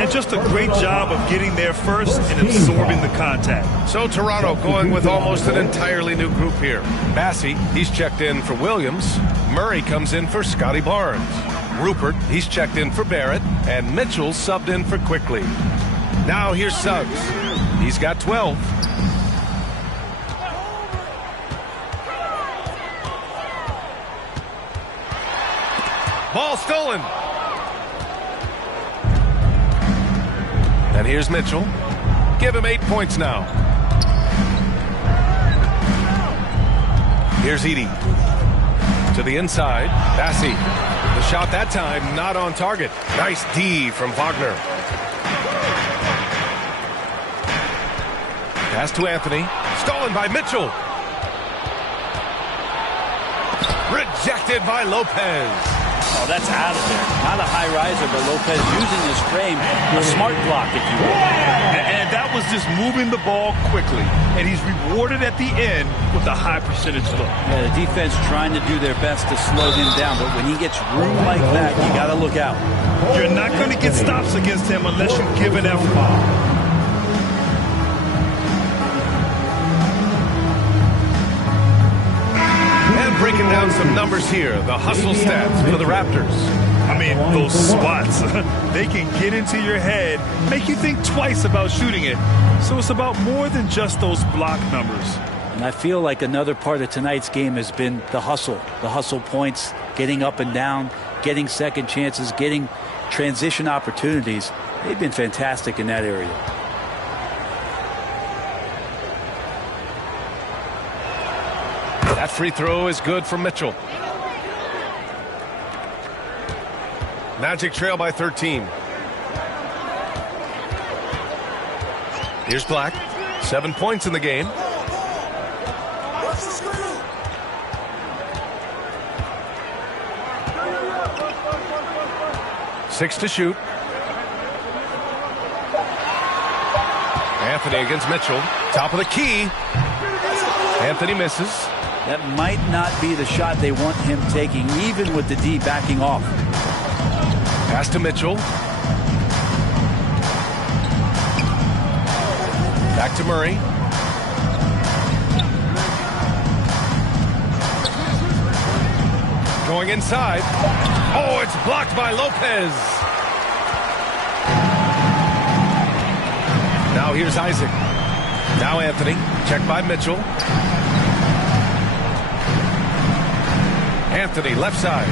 And just a great job of getting there first and absorbing the contact. So Toronto going with almost an entirely new group here. Bassey, he's checked in for Williams. Murray comes in for Scotty Barnes. Rupert, he's checked in for Barrett. And Mitchell subbed in for Quickly. Now here's Suggs. He's got 12. Ball stolen. And here's Mitchell. Give him 8 points now. Here's Edie. To the inside. Bassey. The shot that time not on target. Nice D from Wagner. Pass to Anthony. Stolen by Mitchell. Rejected by Lopez. Oh, that's out of there. Not a high riser, but Lopez using his frame. A smart block, if you will. And that was just moving the ball quickly. And he's rewarded at the end with a high percentage look. Yeah, the defense trying to do their best to slow him down, but when he gets room like that, you got to look out. You're not going to get stops against him unless you give an effort. Breaking down some numbers here, the hustle stats for the Raptors. I mean, those swats, they can get into your head, make you think twice about shooting it. So it's about more than just those block numbers. And I feel like another part of tonight's game has been the hustle points, getting up and down, getting second chances, getting transition opportunities. They've been fantastic in that area. That free throw is good for Mitchell. Magic trail by 13. Here's Black. 7 points in the game. Six to shoot. Anthony against Mitchell. Top of the key. Anthony misses. That might not be the shot they want him taking, even with the D backing off. Pass to Mitchell. Back to Murray. Going inside. Oh, it's blocked by Lopez. Now here's Isaac. Now Anthony. Checked by Mitchell. Anthony, left side.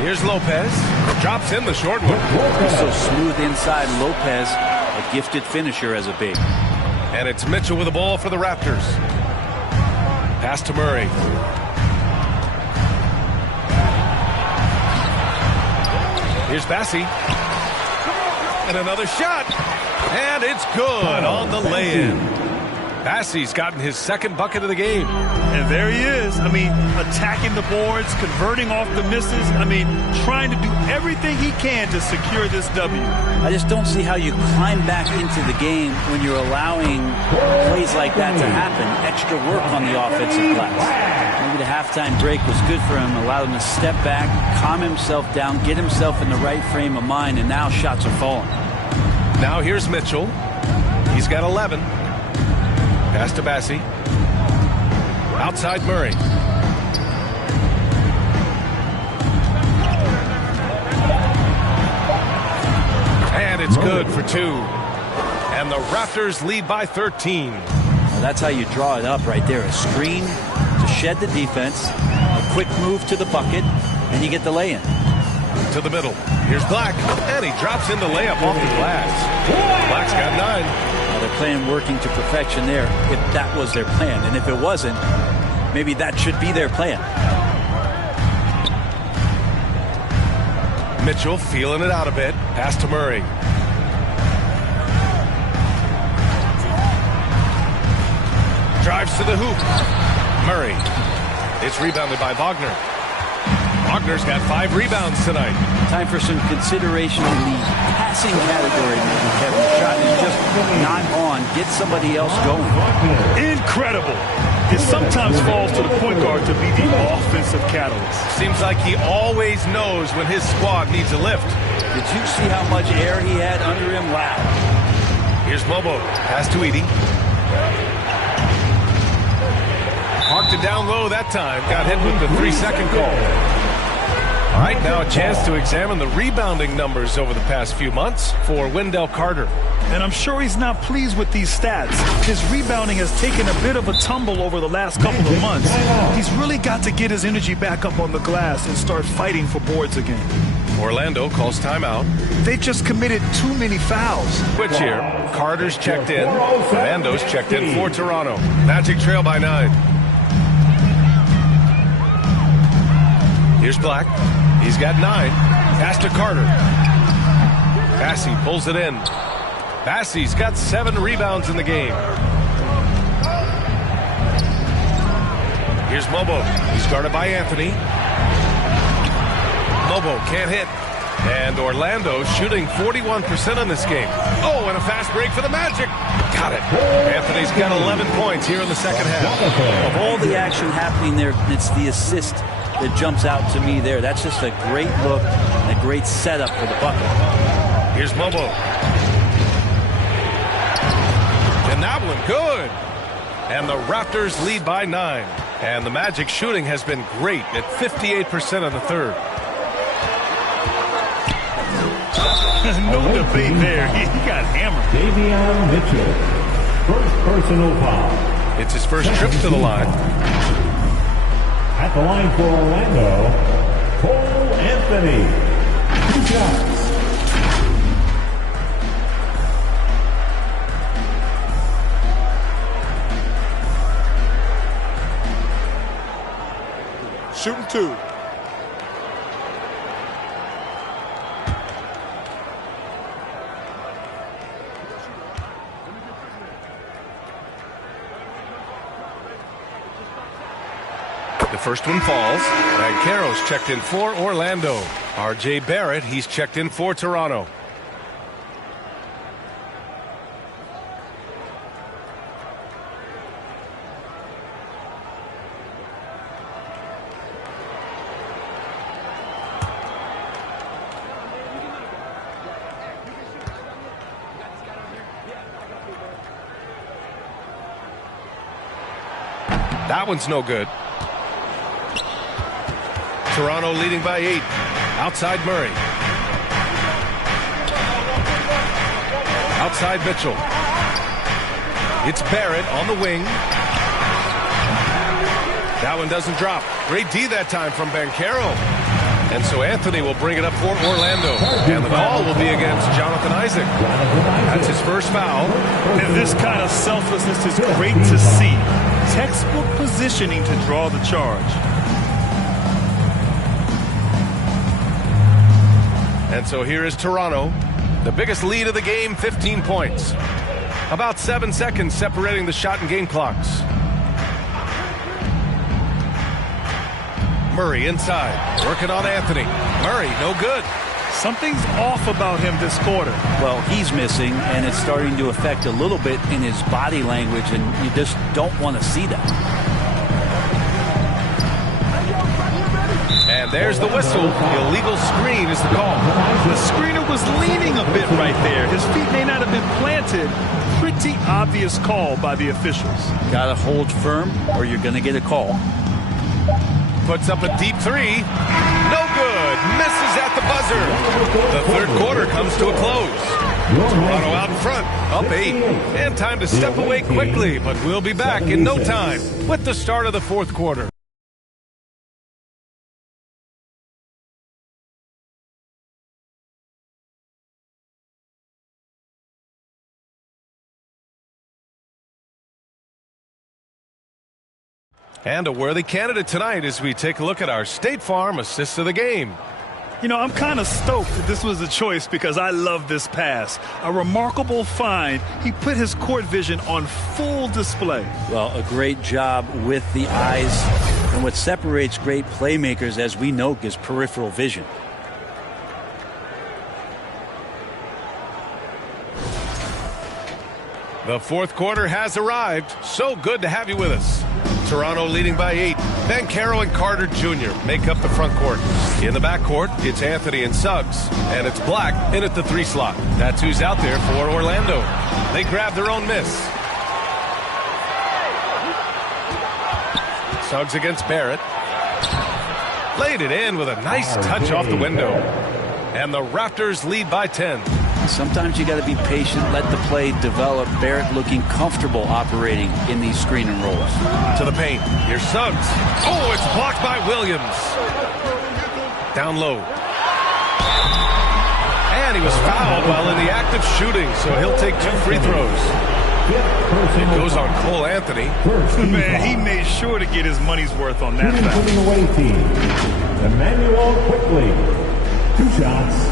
Here's Lopez. Drops in the short one. He's so smooth inside. Lopez, a gifted finisher as a big. And it's Mitchell with the ball for the Raptors. Pass to Murray. Here's Bassi. And another shot. And it's good on the lay-in. Bassi's gotten his second bucket of the game. And there he is. I mean, attacking the boards, converting off the misses. I mean, trying to do everything he can to secure this W. I just don't see how you climb back into the game when you're allowing plays like that to happen. Extra work on the offensive glass. Maybe the halftime break was good for him. Allowed him to step back, calm himself down, get himself in the right frame of mind, and now shots are falling. Now here's Mitchell. He's got 11. Pass to Bassi. Outside Murray. And it's good for 2. And the Raptors lead by 13. Well, that's how you draw it up right there. A screen to shed the defense, a quick move to the bucket, and you get the lay-in. To the middle. Here's Black. And he drops in the layup off the glass. Black's got 9. They're playing working to perfection there, if that was their plan. And if it wasn't, maybe that should be their plan. Mitchell feeling it out a bit. Pass to Murray. Drives to the hoop. Murray. It's rebounded by Wagner. Wagner's got 5 rebounds tonight. Time for some consideration in the passing category, maybe, Kevin. The shot is just not on. Get somebody else going. Incredible. It sometimes falls to the point guard to be the offensive catalyst. Seems like he always knows when his squad needs a lift. Did you see how much air he had under him? Wow. Here's Mobo. Pass to Edie. Parked it down low that time. Got hit with the 3-second call. All right, now a chance to examine the rebounding numbers over the past few months for Wendell Carter. And I'm sure he's not pleased with these stats. His rebounding has taken a bit of a tumble over the last couple of months. He's really got to get his energy back up on the glass and start fighting for boards again. Orlando calls timeout. They've just committed too many fouls. Switch here. Carter's checked in. Orlando's checked in for Toronto. Magic trail by 9. Here's Black. He's got 9. Pass to Carter. Bassi pulls it in. Bassi's got 7 rebounds in the game. Here's Mobo. He's guarded by Anthony. Mobo can't hit. And Orlando shooting 41% in this game. Oh, and a fast break for the Magic. Got it. Anthony's got 11 points here in the second half. Of all the action happening there, it's the assist that jumps out to me there. That's just a great look and a great setup for the bucket. Here's Mobo. And that one good. And the Raptors lead by 9. And the Magic shooting has been great at 58% in the third. No debate there. He got hammered. Davion Mitchell. First personal foul. It's his first trip to the line. At the line for Orlando, Cole Anthony. 2 shots. Shooting 2. The first one falls. Banchero's checked in for Orlando. R.J. Barrett, he's checked in for Toronto. That one's no good. Toronto leading by 8. Outside Murray. Outside Mitchell. It's Barrett on the wing. That one doesn't drop. Great D that time from Banchero. And so Anthony will bring it up for Orlando. And the call will be against Jonathan Isaac. That's his first foul. And this kind of selflessness is great to see. Textbook positioning to draw the charge. And so here is Toronto. The biggest lead of the game, 15 points. About 7 seconds separating the shot and game clocks. Murray inside, working on Anthony. Murray, no good. Something's off about him this quarter. Well, he's missing, and it's starting to affect a little bit in his body language, and you just don't want to see that. And there's the whistle. Illegal screen is the call. The screener was leaning a bit right there. His feet may not have been planted. Pretty obvious call by the officials. Got to hold firm, or you're going to get a call. Puts up a deep 3. No good. Misses at the buzzer. The third quarter comes to a close. Toronto out in front, up 8. And time to step away quickly, but we'll be back in no time with the start of the fourth quarter. And a worthy candidate tonight as we take a look at our State Farm assist of the game. You know, I'm kind of stoked that this was a choice because I love this pass. A remarkable find. He put his court vision on full display. Well, a great job with the eyes. And what separates great playmakers, as we know, is peripheral vision. The fourth quarter has arrived. So good to have you with us. Toronto leading by 8. Banchero and Carter Jr. make up the front court. In the back court, it's Anthony and Suggs. And it's Black in at the 3 slot. That's who's out there for Orlando. They grab their own miss. Suggs against Barrett. Laid it in with a nice touch off the window. And the Raptors lead by 10. Sometimes you got to be patient, let the play develop. Barrett looking comfortable operating in these screen and rolls. To the paint. Here's Suggs. Oh, it's blocked by Williams. Down low. And he was fouled while in the act of shooting, so he'll take 2 free throws. It goes on Cole Anthony. Man, he made sure to get his money's worth on that foul. Putting away team. Emmanuel quickly. 2 shots.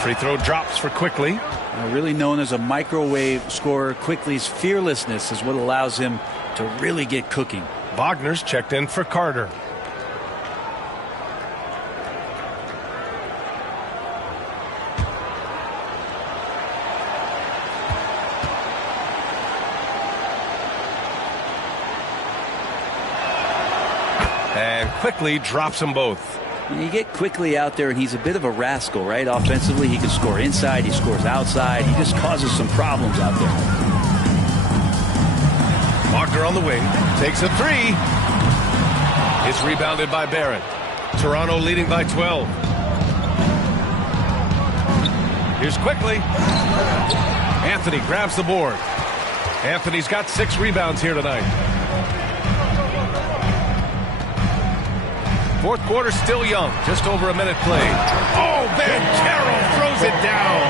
Free throw drops for Quickly. Really known as a microwave scorer, Quickly's fearlessness is what allows him to really get cooking. Wagner's checked in for Carter. And quickly drops them both. You get quickly out there, and he's a bit of a rascal, right? Offensively, he can score inside, he scores outside. He just causes some problems out there. Wagner on the wing, takes a three. It's rebounded by Barrett. Toronto leading by 12. Here's quickly. Anthony grabs the board. Anthony's got 6 rebounds here tonight. Fourth quarter still young. Just over a minute played. Oh, Banchero throws it down.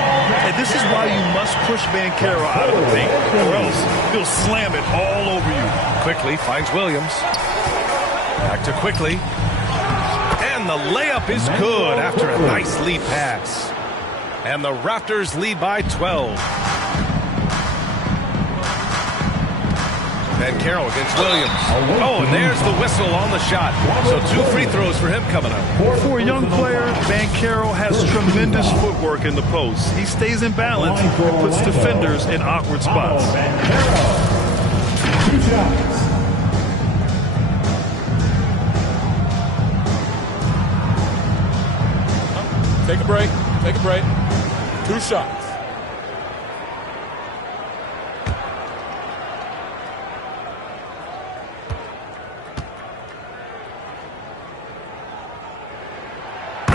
And this is why you must push Banchero out of the paint, or else he'll slam it all over you. Quickly finds Williams. Back to Quickly. And the layup is good after a nice lead pass. And the Raptors lead by 12. Banchero against Williams. Oh, and there's the whistle on the shot. So 2 free throws for him coming up. For a young player, Banchero has tremendous footwork in the post. He stays in balance and puts defenders in awkward spots. 2 shots. Take a break. Take a break. 2 shots.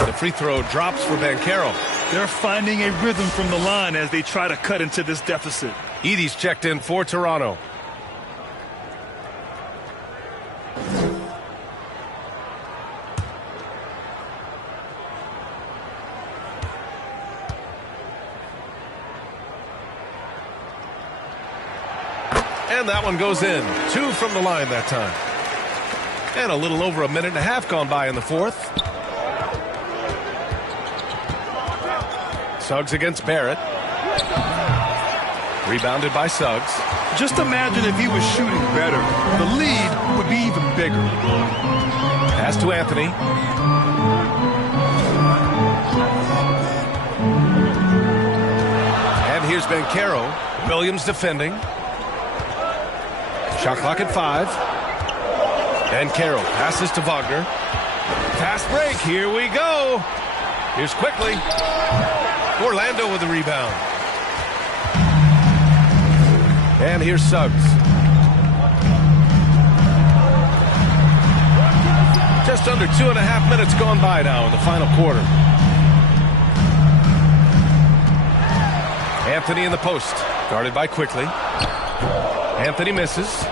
The free throw drops for Banchero. They're finding a rhythm from the line as they try to cut into this deficit. Edey's checked in for Toronto. And that one goes in. 2 from the line that time. And a little over a minute and a half gone by in the fourth. Suggs against Barrett. Rebounded by Suggs. Just imagine if he was shooting better. The lead would be even bigger. Pass to Anthony. And here's Banchero. Williams defending. Shot clock at 5. Banchero passes to Wagner. Fast break. Here we go. Here's Quickly. Orlando with the rebound. And here's Suggs. Just under 2.5 minutes gone by now in the final quarter. Anthony in the post. Guarded by Quickly. Anthony misses.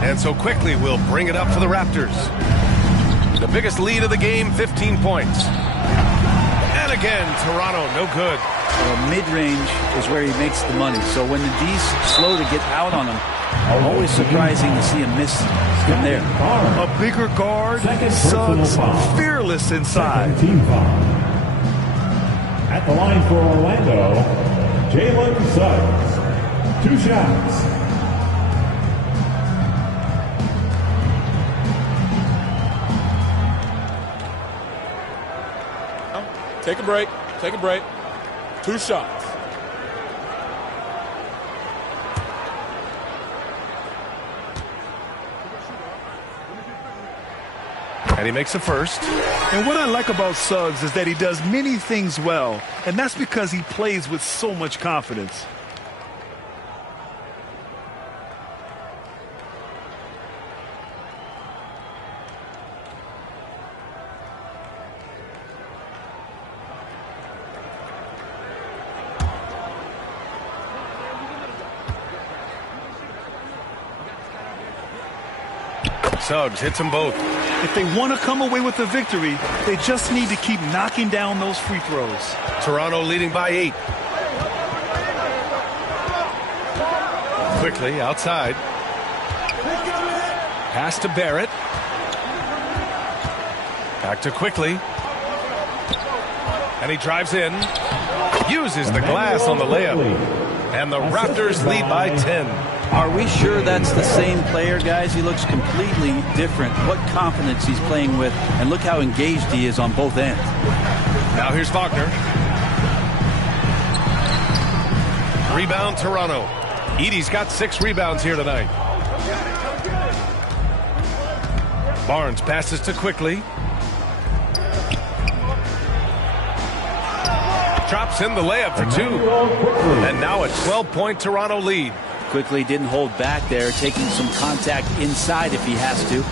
And so Quickly will bring it up for the Raptors. The biggest lead of the game, 15 points. And again, Toronto, no good. Mid-range is where he makes the money. So when the D's slow to get out on him, always surprising to see him miss from there. A bigger guard, Suggs, fearless inside. Team foul. At the line for Orlando, Jalen Suggs. 2 shots. Take a break. Take a break. 2 shots. And he makes the first. And what I like about Suggs is that he does many things well, and that's because he plays with so much confidence. Suggs hits them both. If they want to come away with the victory, they just need to keep knocking down those free throws. Toronto leading by 8. Quickly outside. Pass to Barrett. Back to Quickly. And he drives in. Uses the glass on the layup. And the Raptors lead by 10. Are we sure that's the same player, guys? He looks completely different. What confidence he's playing with, and look how engaged he is on both ends. Now here's Wagner. Rebound Toronto. Edey's got 6 rebounds here tonight. Barnes passes to Quickly. Drops in the layup for 2. And now a 12-point Toronto lead. Quickly didn't hold back there, taking some contact inside if he has to.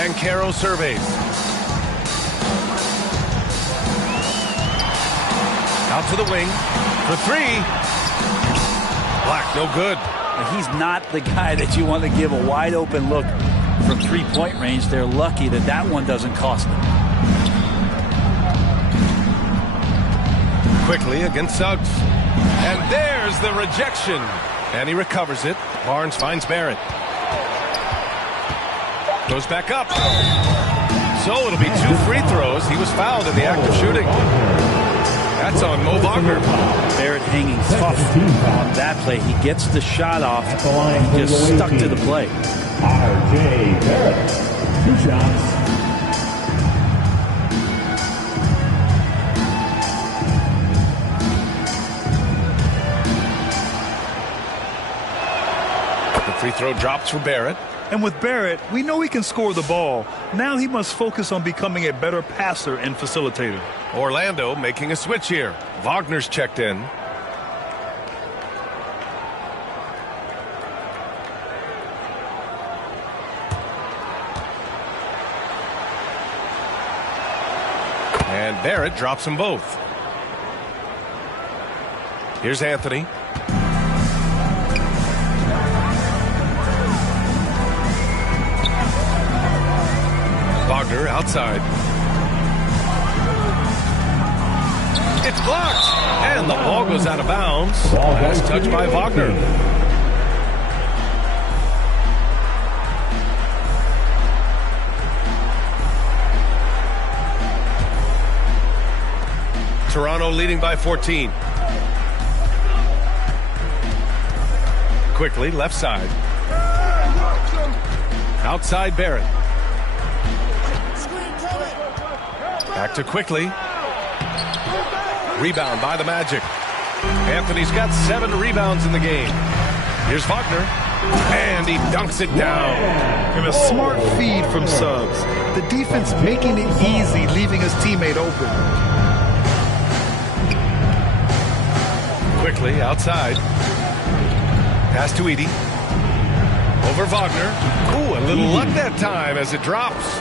And Caro surveys. Out to the wing for 3. Black, no good. He's not the guy that you want to give a wide open look from 3-point range. They're lucky that that one doesn't cost them. Quickly against Suggs. And there's the rejection. And he recovers it. Barnes finds Barrett. Goes back up. So it'll be 2 free throws. He was fouled in the act of shooting. That's on Mo Wagner. Barrett hanging tough on that play. He gets the shot off. He just stuck to the play. R.J. Barrett, 2 shots. Free throw drops for Barrett. And with Barrett, we know he can score the ball. Now he must focus on becoming a better passer and facilitator. Orlando making a switch here. Wagner's checked in. And Barrett drops them both. Here's Anthony. Wagner outside. It's blocked. And the ball goes out of bounds. Last touch by Wagner. Toronto leading by 14. Quickly left side. Outside Barrett. Back to Quickly. Rebound by the Magic. Anthony's got 7 rebounds in the game. Here's Wagner. And he dunks it down. And a smart feed from Suggs. The defense making it easy, leaving his teammate open. Quickly outside. Pass to Edey. Over Wagner. Ooh, a little luck that time as it drops.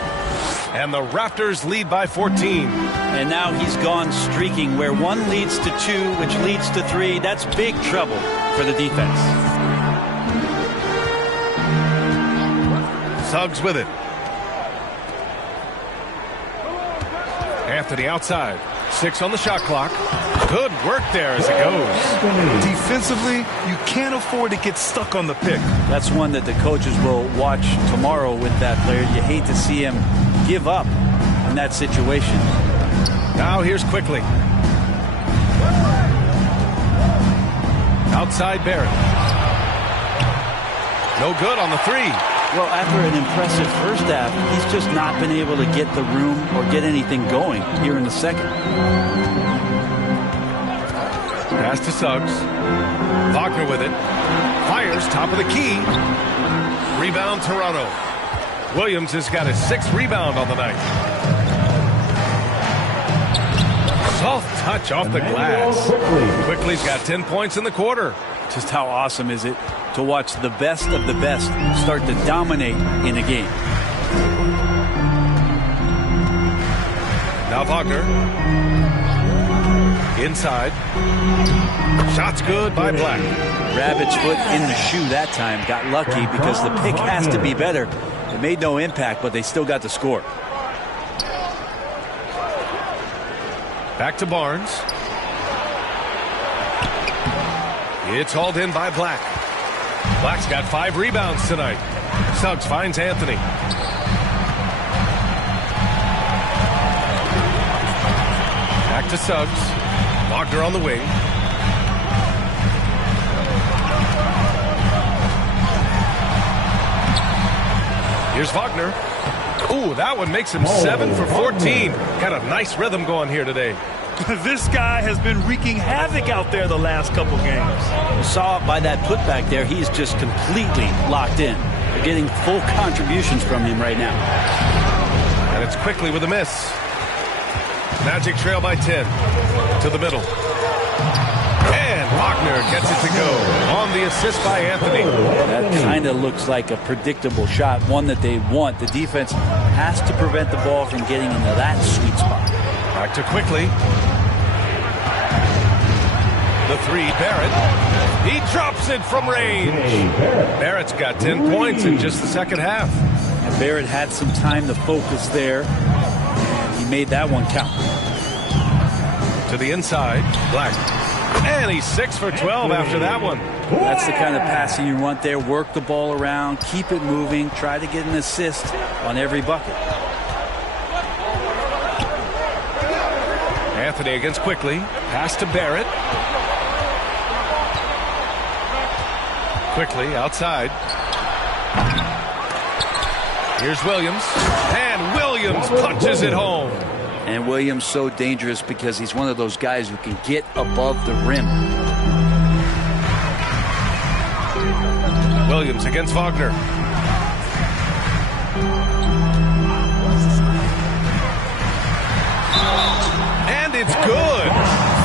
And the Raptors lead by 14. And now he's gone streaking where 1 leads to 2, which leads to 3. That's big trouble for the defense. Suggs with it. Anthony outside. 6 on the shot clock. Good work there as it goes. Defensively, you can't afford to get stuck on the pick. That's one that the coaches will watch tomorrow with that player. You hate to see him give up in that situation. Now here's Quickly. Outside Barrett. No good on the 3. Well, after an impressive first half, he's just not been able to get the room or get anything going here in the second. Pass to Suggs. Wagner with it. Fires top of the key. Rebound Toronto. Williams has got his 6th rebound on the night. Soft touch off the glass. Quickly's got 10 points in the quarter. Just how awesome is it to watch the best of the best start to dominate in a game. Now Wagner. Inside. Shot's good by Black. Rabbit's foot in the shoe that time. Got lucky because the pick has to be better. It made no impact, but they still got the score. Back to Barnes. It's hauled in by Black. Black's got 5 rebounds tonight. Suggs finds Anthony. Back to Suggs. Wagner on the wing. Here's Wagner. Ooh, that one makes him 7 for 14. Got a nice rhythm going here today. This guy has been wreaking havoc out there the last couple games. You saw it by that putback there. He's just completely locked in. They're getting full contributions from him right now. And it's quickly with a miss. Magic trail by 10 to the middle. And Wagner gets it to go on the assist by Anthony. That kind of looks like a predictable shot, one that they want. The defense has to prevent the ball from getting into that sweet spot. Back to quickly. The three, Barrett. He drops it from range. Barrett's got 10 points in just the second half. And Barrett had some time to focus there. And he made that one count. To the inside, Black. And he's 6 for 12 after that one. That's the kind of passing you want there. Work the ball around, keep it moving, try to get an assist on every bucket. Anthony against quickly. Pass to Barrett. Quickly outside. Here's Williams. And Williams punches it home. And Williams so dangerous because he's one of those guys who can get above the rim. Williams against Wagner. And it's good.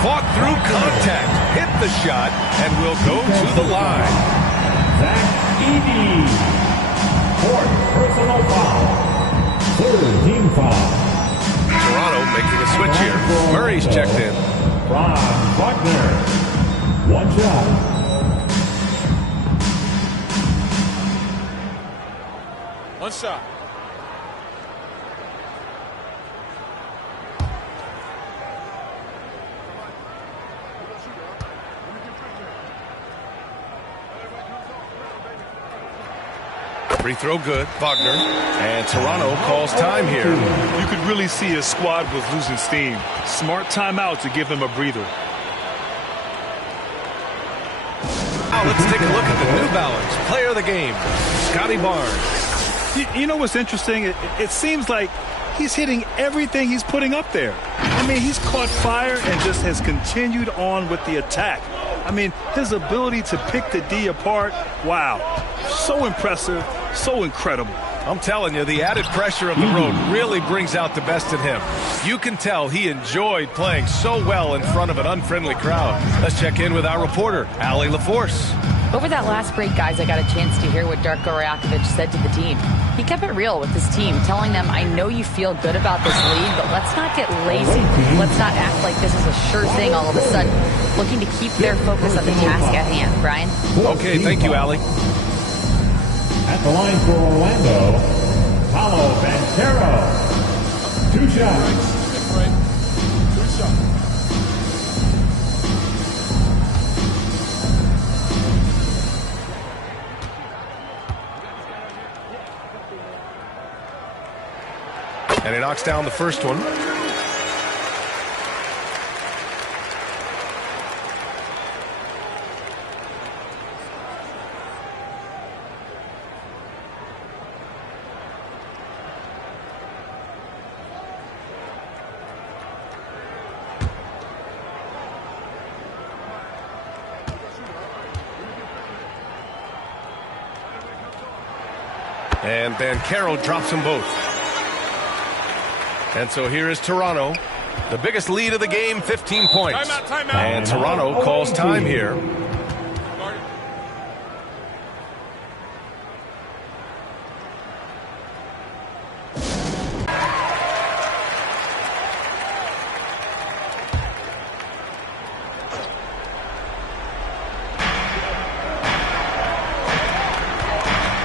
Fought through contact. Hit the shot and will go to the line. Zach Edey. Fourth personal foul. Third team foul. Toronto making a switch here. Murray's checked in. From Wagner. One shot. One shot. Free throw good, Wagner. And Toronto calls time here. You could really see his squad was losing steam. Smart timeout to give him a breather. Now let's take a look at the New Balance player of the game, Scotty Barnes. You know what's interesting? It seems like he's hitting everything he's putting up there. I mean, he's caught fire and just has continued on with the attack. I mean, his ability to pick the D apart, wow. So impressive, so incredible. I'm telling you, the added pressure of the road really brings out the best in him. You can tell he enjoyed playing so well in front of an unfriendly crowd. Let's check in with our reporter, Allie LaForce. Over that last break, guys, I got a chance to hear what Darko Rajakovic said to the team. He kept it real with his team, telling them, I know you feel good about this lead, but let's not get lazy. Let's not act like this is a sure thing all of a sudden. Looking to keep their focus on the task at hand. Brian? Okay, thank you, Allie. At the line for Orlando, Paolo Banchero. 2 shots. And he knocks down the first one. And Banchero drops them both. And so here is Toronto. The biggest lead of the game, 15 points. Timeout. And Toronto calls time here.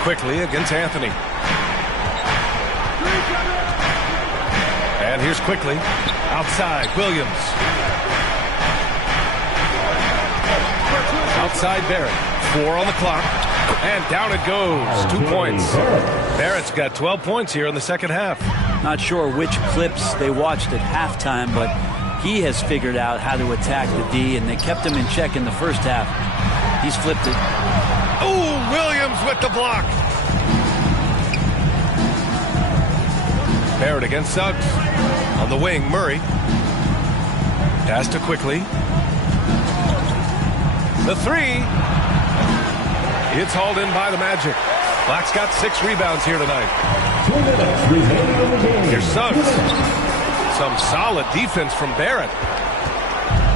Quickly against Anthony. And here's quickly. Outside, Williams. Outside Barrett. 4 on the clock. And down it goes. 2 points. Barrett's got 12 points here in the second half. Not sure which clips they watched at halftime, but he has figured out how to attack the D, and they kept him in check in the first half. He's flipped it. Oh, Williams with the block. Barrett against Suggs. On the wing, Murray. Pass to quickly. The three. It's hauled in by the Magic. Black's got 6 rebounds here tonight. 2 minutes remaining in the game. Here's Suggs. Some solid defense from Barrett.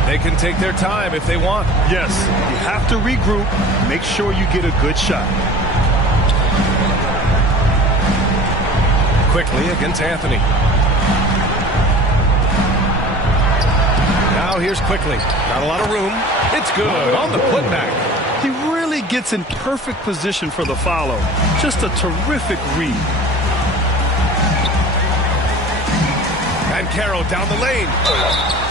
They can take their time if they want. Yes, you have to regroup. Make sure you get a good shot. Quickly against Anthony. Now here's Quickly. Not a lot of room. It's good on the putback. He really gets in perfect position for the follow. Just a terrific read. And Caro down the lane.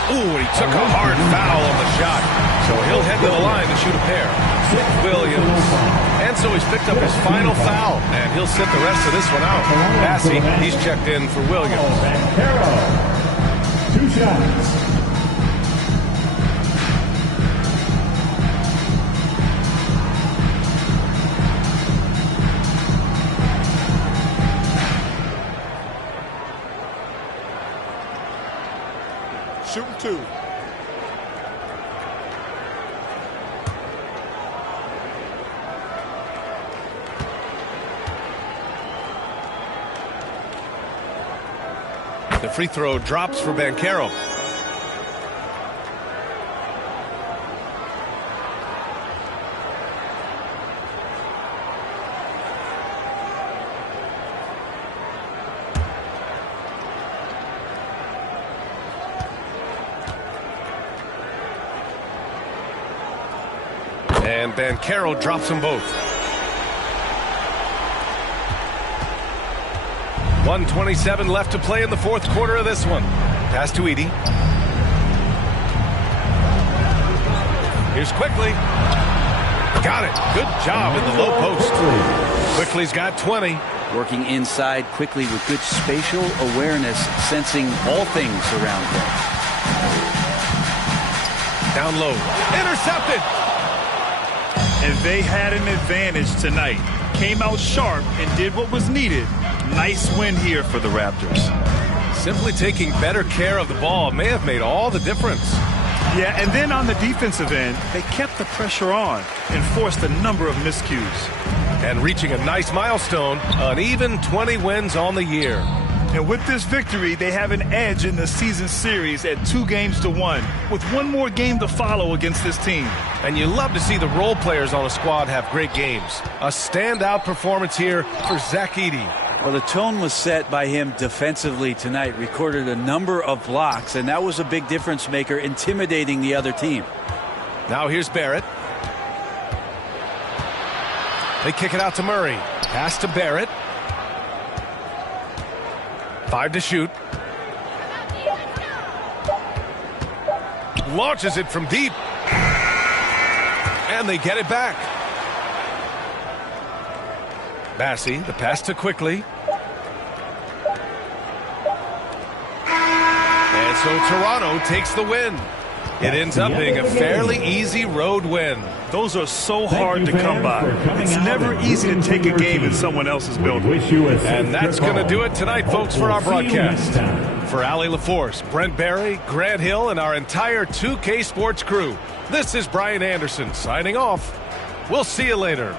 Ooh, he took a hard foul on the shot. So he'll head to the line to shoot a pair. Williams. And so he's picked up his final foul. And he'll sit the rest of this one out. Massey, he's checked in for Williams. Caro. 2 shots. Shooting 2. The free throw drops for Banchero. And Banchero drops them both. 1:27 left to play in the 4th quarter of this one. Pass to Edey. Here's Quickly. Got it. Good job in the low post. Quickly's got 20. Working inside quickly with good spatial awareness, sensing all things around him. Down low. Intercepted. And they had an advantage tonight. Came out sharp and did what was needed. Nice win here for the Raptors. Simply taking better care of the ball may have made all the difference. Yeah, and then on the defensive end, they kept the pressure on and forced a number of miscues. And reaching a nice milestone, an even 20 wins on the year. And with this victory, they have an edge in the season series at 2-1, with one more game to follow against this team. And you love to see the role players on a squad have great games. A standout performance here for Zach Edey. Well, the tone was set by him defensively tonight. Recorded a number of blocks, and that was a big difference maker, intimidating the other team. Now here's Barrett. They kick it out to Murray. Pass to Barrett. 5 to shoot. Launches it from deep. And they get it back. Massey, the pass to Quickly. And so Toronto takes the win. It ends up being a fairly easy road win. Those are so hard to come by. It's never easy to take a game in someone else's building. And that's going to do it tonight, folks, for our broadcast. For Allie LaForce, Brent Barry, Grant Hill, and our entire 2K Sports crew, this is Brian Anderson signing off. We'll see you later.